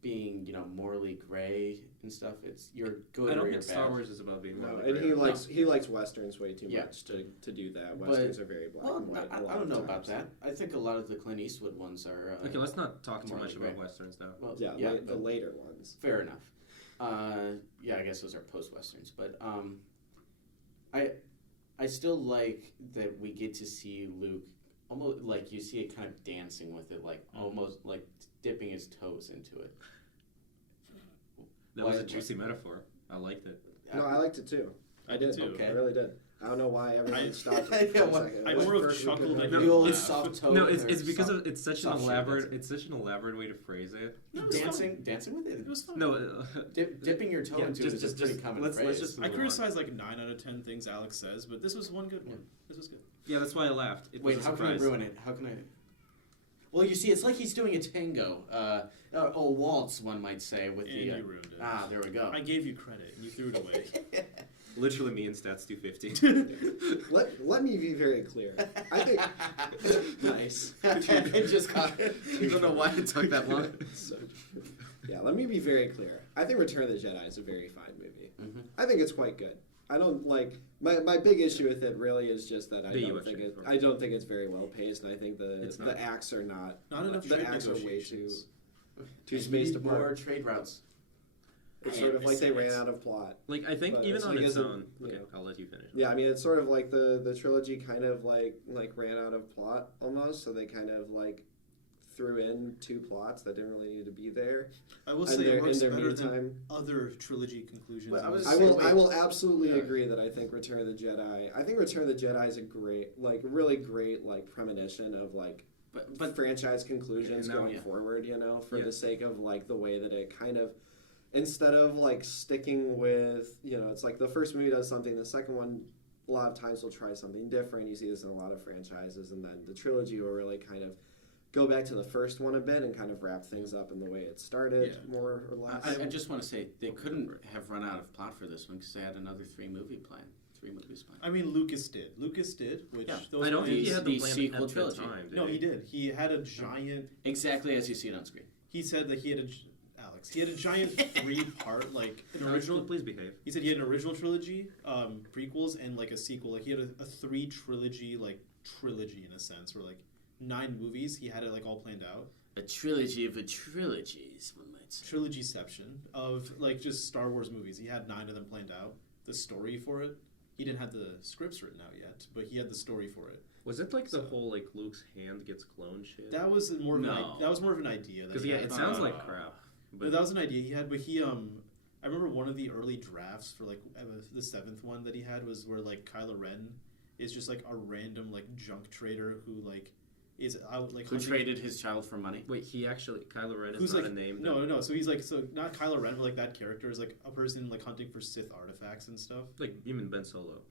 being, morally gray and stuff. It's you're good I or don't you're think Star bad. Wars is about being No, morally and gray. he likes westerns way too Yeah. much to do that. But- Westerns are very black Well, and white. I don't know about that. I think a lot of the Clint Eastwood ones are. Okay, let's not talk too morally much about gray. westerns now. Well, Yeah, the but later ones. fair enough. Yeah, I guess those are post westerns, but I still like that we get to see Luke almost like you see it kind of dancing with it, like almost like dipping his toes into it. That was a juicy metaphor. I liked it. No, I liked it too. I did too. Okay. I really did. I don't know why everyone stopped. Yeah, for a well, second. I It was more of perfectly chuckled good. at No, The old it's- soft toe. No, it's or because soft- it's such an soft shit, elaborate that's it's such an elaborate way to phrase it. No, it was fun. dancing with it. It was fun. No, Dipping your toe Yeah, into just- it is a just- pretty just- common let's phrase. just- I move on. criticize like 9 out of 10 things Alex says, but this was one good one. This was good. yeah, that's why I laughed. It Wait, was a how can I surprise. ruin it? How can I? Well, you see, it's like he's doing a tango, a waltz, one might say, with And the. you ruined it. There we go. I gave you credit, and you threw it away. Literally me and Stats 250. Let me be very clear. I think Nice. It just caught it. I don't know why it took that long. yeah, let me be very clear. I think Return of the Jedi is a very fine movie. Mhm. I think it's quite good. I don't like my big issue with it. Really, is just that The UFC. I don't think it's very well paced, and I think It's the not. acts are not Not enough the trade acts are way too negotiations. spaced Need more apart. trade routes. It's sort of like they ran out of plot. Like I think But even it's on its because of, own. you Okay, know. I'll let you finish. Yeah, I mean it's sort of like the trilogy kind of like ran out of plot almost, so they kind of like threw in 2 plots that didn't really need to be there. I will And say they're- it works in their better than meantime- other trilogy conclusions. Well, I in was this I Say, will. wait. I will absolutely Yeah. agree that I think Return of the Jedi. I think Return of the Jedi is a great, like, really great, like, premonition of like But franchise conclusions Yeah, now- going yeah. forward. You know, for Yeah. the sake of like the way that it kind of, instead of like sticking with, it's like the first movie does something, the second one a lot of times will try something different. You see this in a lot of franchises, and then the trilogy will really kind of go back to the first one a bit and kind of wrap things up in the way it started, Yeah. more or less. I just want to say they couldn't have run out of plot for this one because they had another 3 movies planned. I mean, Lucas did, which Yeah. those I don't think he The- had the the plan sequel at the trilogy. time. No, did he did. He had a giant. Exactly as you see it on screen. He said that he had he had a giant 3-part like an Alex, original. please behave. He said he had an original trilogy, prequels, and like a sequel. Like he had a 3 trilogy in a sense, where like 9 movies. He had it like all planned out. A trilogy of trilogies, one might say. Trilogyception of like just Star Wars movies. He had 9 of them planned out. The story for it. He didn't have the scripts written out yet, but he had the story for it. Was it like the whole like Luke's hand gets cloned shit? That was more of No. that was more of an idea. that Because he yeah, had. it sounds like crap. But But that was an idea he had. But he I remember one of the early drafts for like the 7th one that he had was where like Kylo Ren is just like a random like junk trader who like is out like Who hunting- traded his child for money? wait, he actually Kylo Ren is Who's not like a name. no. So he's like not Kylo Ren, but like that character is like a person like hunting for Sith artifacts and stuff. Like you mean Ben Solo?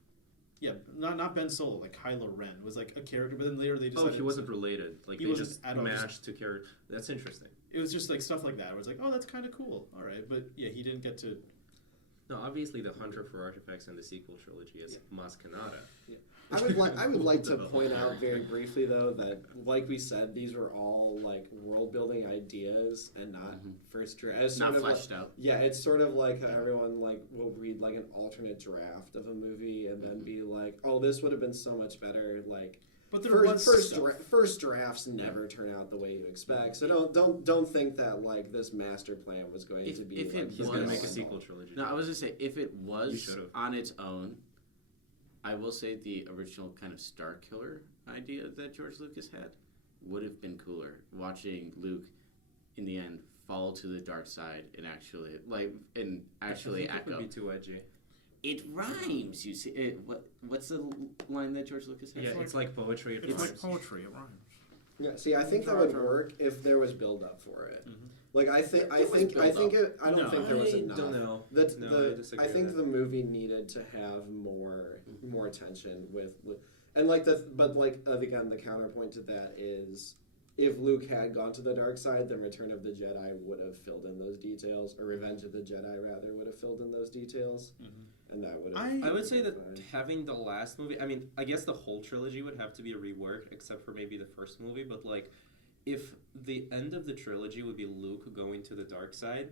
Yeah, not Ben Solo. Like Kylo Ren was like a character, but then later they Oh, decided he wasn't related. Like He they wasn't just at all, mashed 2 characters. That's interesting. It was just like stuff like that. Where it's like, oh, that's kind of cool. All right, but yeah, he didn't get to No, obviously the hunter for artifacts in the sequel trilogy is Maz Kanata. I would like to point out very briefly though that, like we said, these were all like world building ideas and not first draft. Not fleshed out. Yeah, it's sort of like how everyone like will read like an alternate draft of a movie and then be like, oh, this would have been so much better. Like, But there was first drafts never turn out the way you expect. So don't think that like this master plan was going to be. If like, it He's going to make a was- sequel trilogy. No, I was gonna say if it You was should've. on its own, I will say the original kind of Star Killer idea that George Lucas had would have been cooler. Watching Luke, in the end, fall to the dark side and actually I think it echo. would be too edgy. It rhymes. You see, what's the line that George Lucas had? Yeah, it's like poetry. It It's rhymes. like poetry. It rhymes. Yeah, see, I think that would work if there was build up for it. Mhm. Like I There was don't think build-up. I don't think there was I enough. don't know. That No, I the disagree I think with the movie needed to have more tension with and like again the counterpoint to that is if Luke had gone to the dark side, then Return of the Jedi would have filled in those details, or Revenge of the Jedi rather would have filled in those details, and that would have. I would say that fine. having the last movie, I mean, I guess the whole trilogy would have to be reworked, except for maybe the first movie, but like, if the end of the trilogy would be Luke going to the dark side,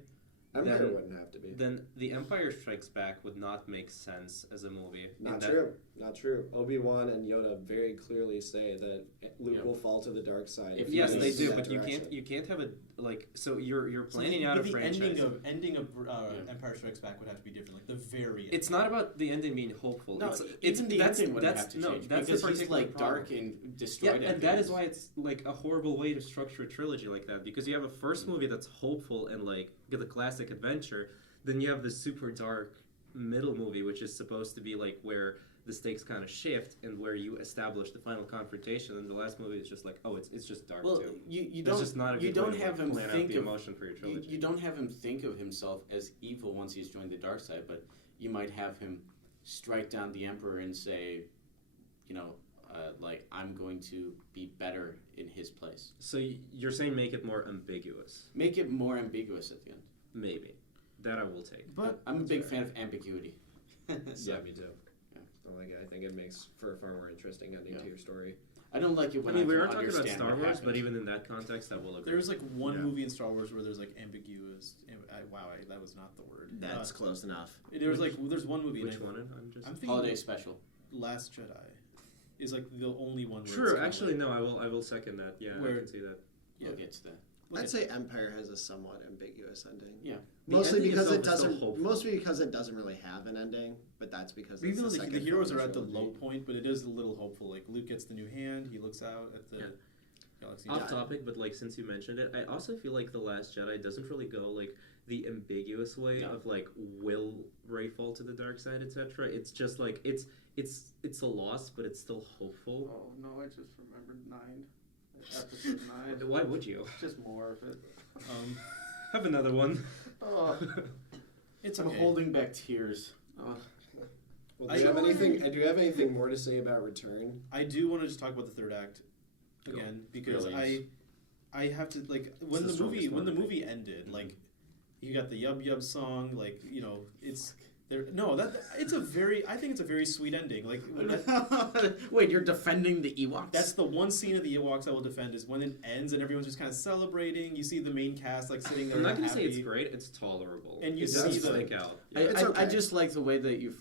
Empire then- wouldn't have to be. then The Empire Strikes Back would not make sense as a movie. Not In that- true. Not true. Obi-Wan and Yoda very clearly say that Luke will fall to the dark side. If he Yes, goes they in do, that but direction. you can't have a like. So you're planning out a the franchise. ending of Empire Strikes Back would have to be different. Like the very end. It's not about the ending being hopeful. No, it's even the that's ending wouldn't that's have to no change that's the because he's particular like problem. dark and destroyed. Yeah, at and the that end. is why it's like a horrible way to structure a trilogy like that, because you have a first movie that's hopeful and like the classic adventure, then you have this super dark middle movie which is supposed to be like where the stakes kind of shift and where you establish the final confrontation, and the last movie is just like, oh, it's just dark Well, too. you That's don't just not a you good don't way to have him plan out think the of emotion for your trilogy. you don't have him think of himself as evil once he's joined the dark side, but you might have him strike down the Emperor and say, like, I'm going to be better in his place. So you're saying make it more ambiguous? Make it more ambiguous at the end. Maybe. That I will take. But I'm a big fan of ambiguity. Yeah, me too. Yeah. I like it. I think it makes for a far more interesting ending to your story. I don't like it I when mean, we can are talking about understand Star what Wars, happened. but even in that context, I will agree. there's like one Yeah. movie in Star Wars where there's like ambiguous. That was not the word. That's close enough. There's one movie. Which and one? I'm just. I'm thinking Holiday special. Last Jedi is like the only one. Where True. it's kinda Actually, like, no. I will second that. Yeah, Where- I can see that. Yeah. We'll get to that. I'd say Empire has a somewhat ambiguous ending. Yeah. The Mostly ending because itself it is still doesn't. hopeful. Mostly because it doesn't really have an ending, but that's because it's Even though the the second heroes film are in at the trilogy. low point, but it is a little hopeful. Like Luke gets the new hand, he looks out at the Yeah. galaxy. Off topic, but like since you mentioned it, I also feel like The Last Jedi doesn't really go like the ambiguous way No. of like will Rey fall to the dark side, etc. It's just like it's a loss, but it's still hopeful. Oh no, I just remembered 9. Episode 9. Why would you Just more of it. have another one? Oh. It's I'm okay. holding back tears. Well, I do you have don't- anything? Do you have anything more to say about Return? I do want to just talk about the third act again because Really? I have to like when It's the the movie strongest one, I think. ended, like you got the Yub Yub song, like it's there. No, I think it's a very sweet ending. Like when Wait, you're defending the Ewoks? that's the one scene of the Ewoks I will defend is when it ends and everyone's just kind of celebrating. You see the main cast like sitting there. I'm not gonna happy. say it's great. It's tolerable. And you it see does the- stick out. It's I okay. just like the way that you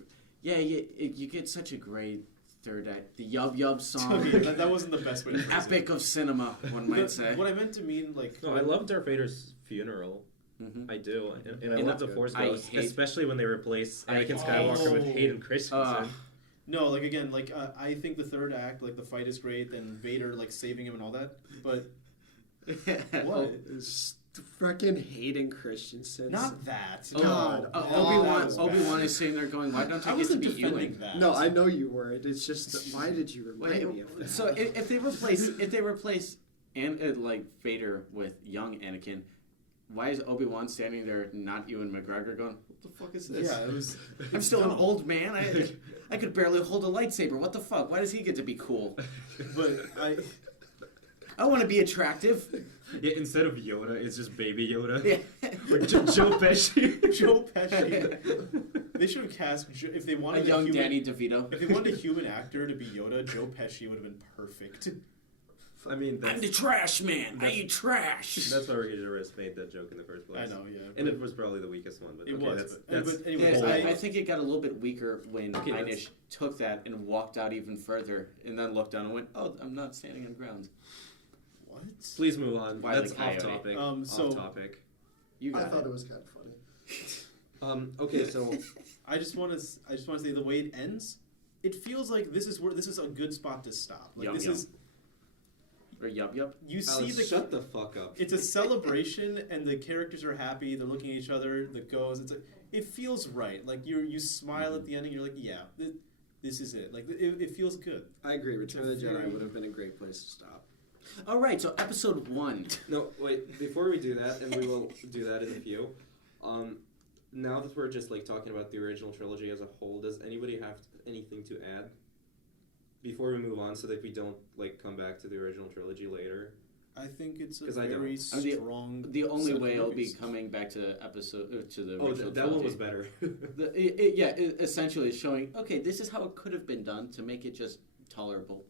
get such a great third act. The Yub Yub song. Okay, that wasn't the best way to An phrase it. epic of cinema, one might say. What I meant to mean, like, No, I love Darth Vader's funeral. Mhm. I do, and I And love the I Force hate- Ghost, especially when they replace I Anakin hate- Skywalker with Oh. Hayden Christensen. no, like again, like I think the third act, like the fight is great, then Vader like saving him and all that, but what? Freaking Hayden Christensen. Not that. God. No, Obi-Wan, that was bad. Obi-Wan is sitting there going, "Why don't I I get to wasn't be defending Ewing?" that. No, I know you weren't. It's just why did you remind me of that? So if they replace like Vader with young Anakin, why is Obi-Wan standing there, not Ewan McGregor, going, "What the fuck is this? Yeah, it was. I'm still an old man. I could barely hold a lightsaber. What the fuck? Why does he get to be cool?" But I want to be attractive. Yeah, instead of Yoda, it's just Baby Yoda. Yeah. Or Joe Pesci. Joe Pesci. They should have cast if they A wanted young human, Danny DeVito. If they wanted a human actor to be Yoda, Joe Pesci would have been perfect. I mean, I'm the trash man. I that's- eat trash. that's why Ricky Gervais made that joke in the first place. I know, yeah. And it was probably the weakest one. But It okay, was, that's but anyways, Yeah, I think it got a little bit weaker when Okay, Ainesh took that and walked out even further, and then looked down and went, "Oh, I'm not standing on ground." What? Please move on. Wile E. That's off Coyote. topic. So- Off topic. You I got thought it. it was kind of funny. Okay, so I just want to say the way it ends, it feels like this is a good spot to stop. Like Yum, this yum. is Or yup. you see Alex, the shut the fuck up. it's a celebration and the characters are happy. They're looking at each other. The goes. It feels right. Like you smile at the ending. You're like, yeah, this is it. Like it feels good. I agree. Return of the Jedi would have been a great place to stop. All right, so episode 1. No, wait. Before we do that, and we will do that in a few. Now that we're just like talking about the original trilogy as a whole, does anybody have anything to add before we move on, so that we don't like come back to the original trilogy later? I think it's a 'Cause I very don't. I mean, strong. The only set of way I'll be movies. coming back to episode to the Oh, original that one trilogy. was better. Essentially showing, okay, this is how it could have been done to make it just tolerable.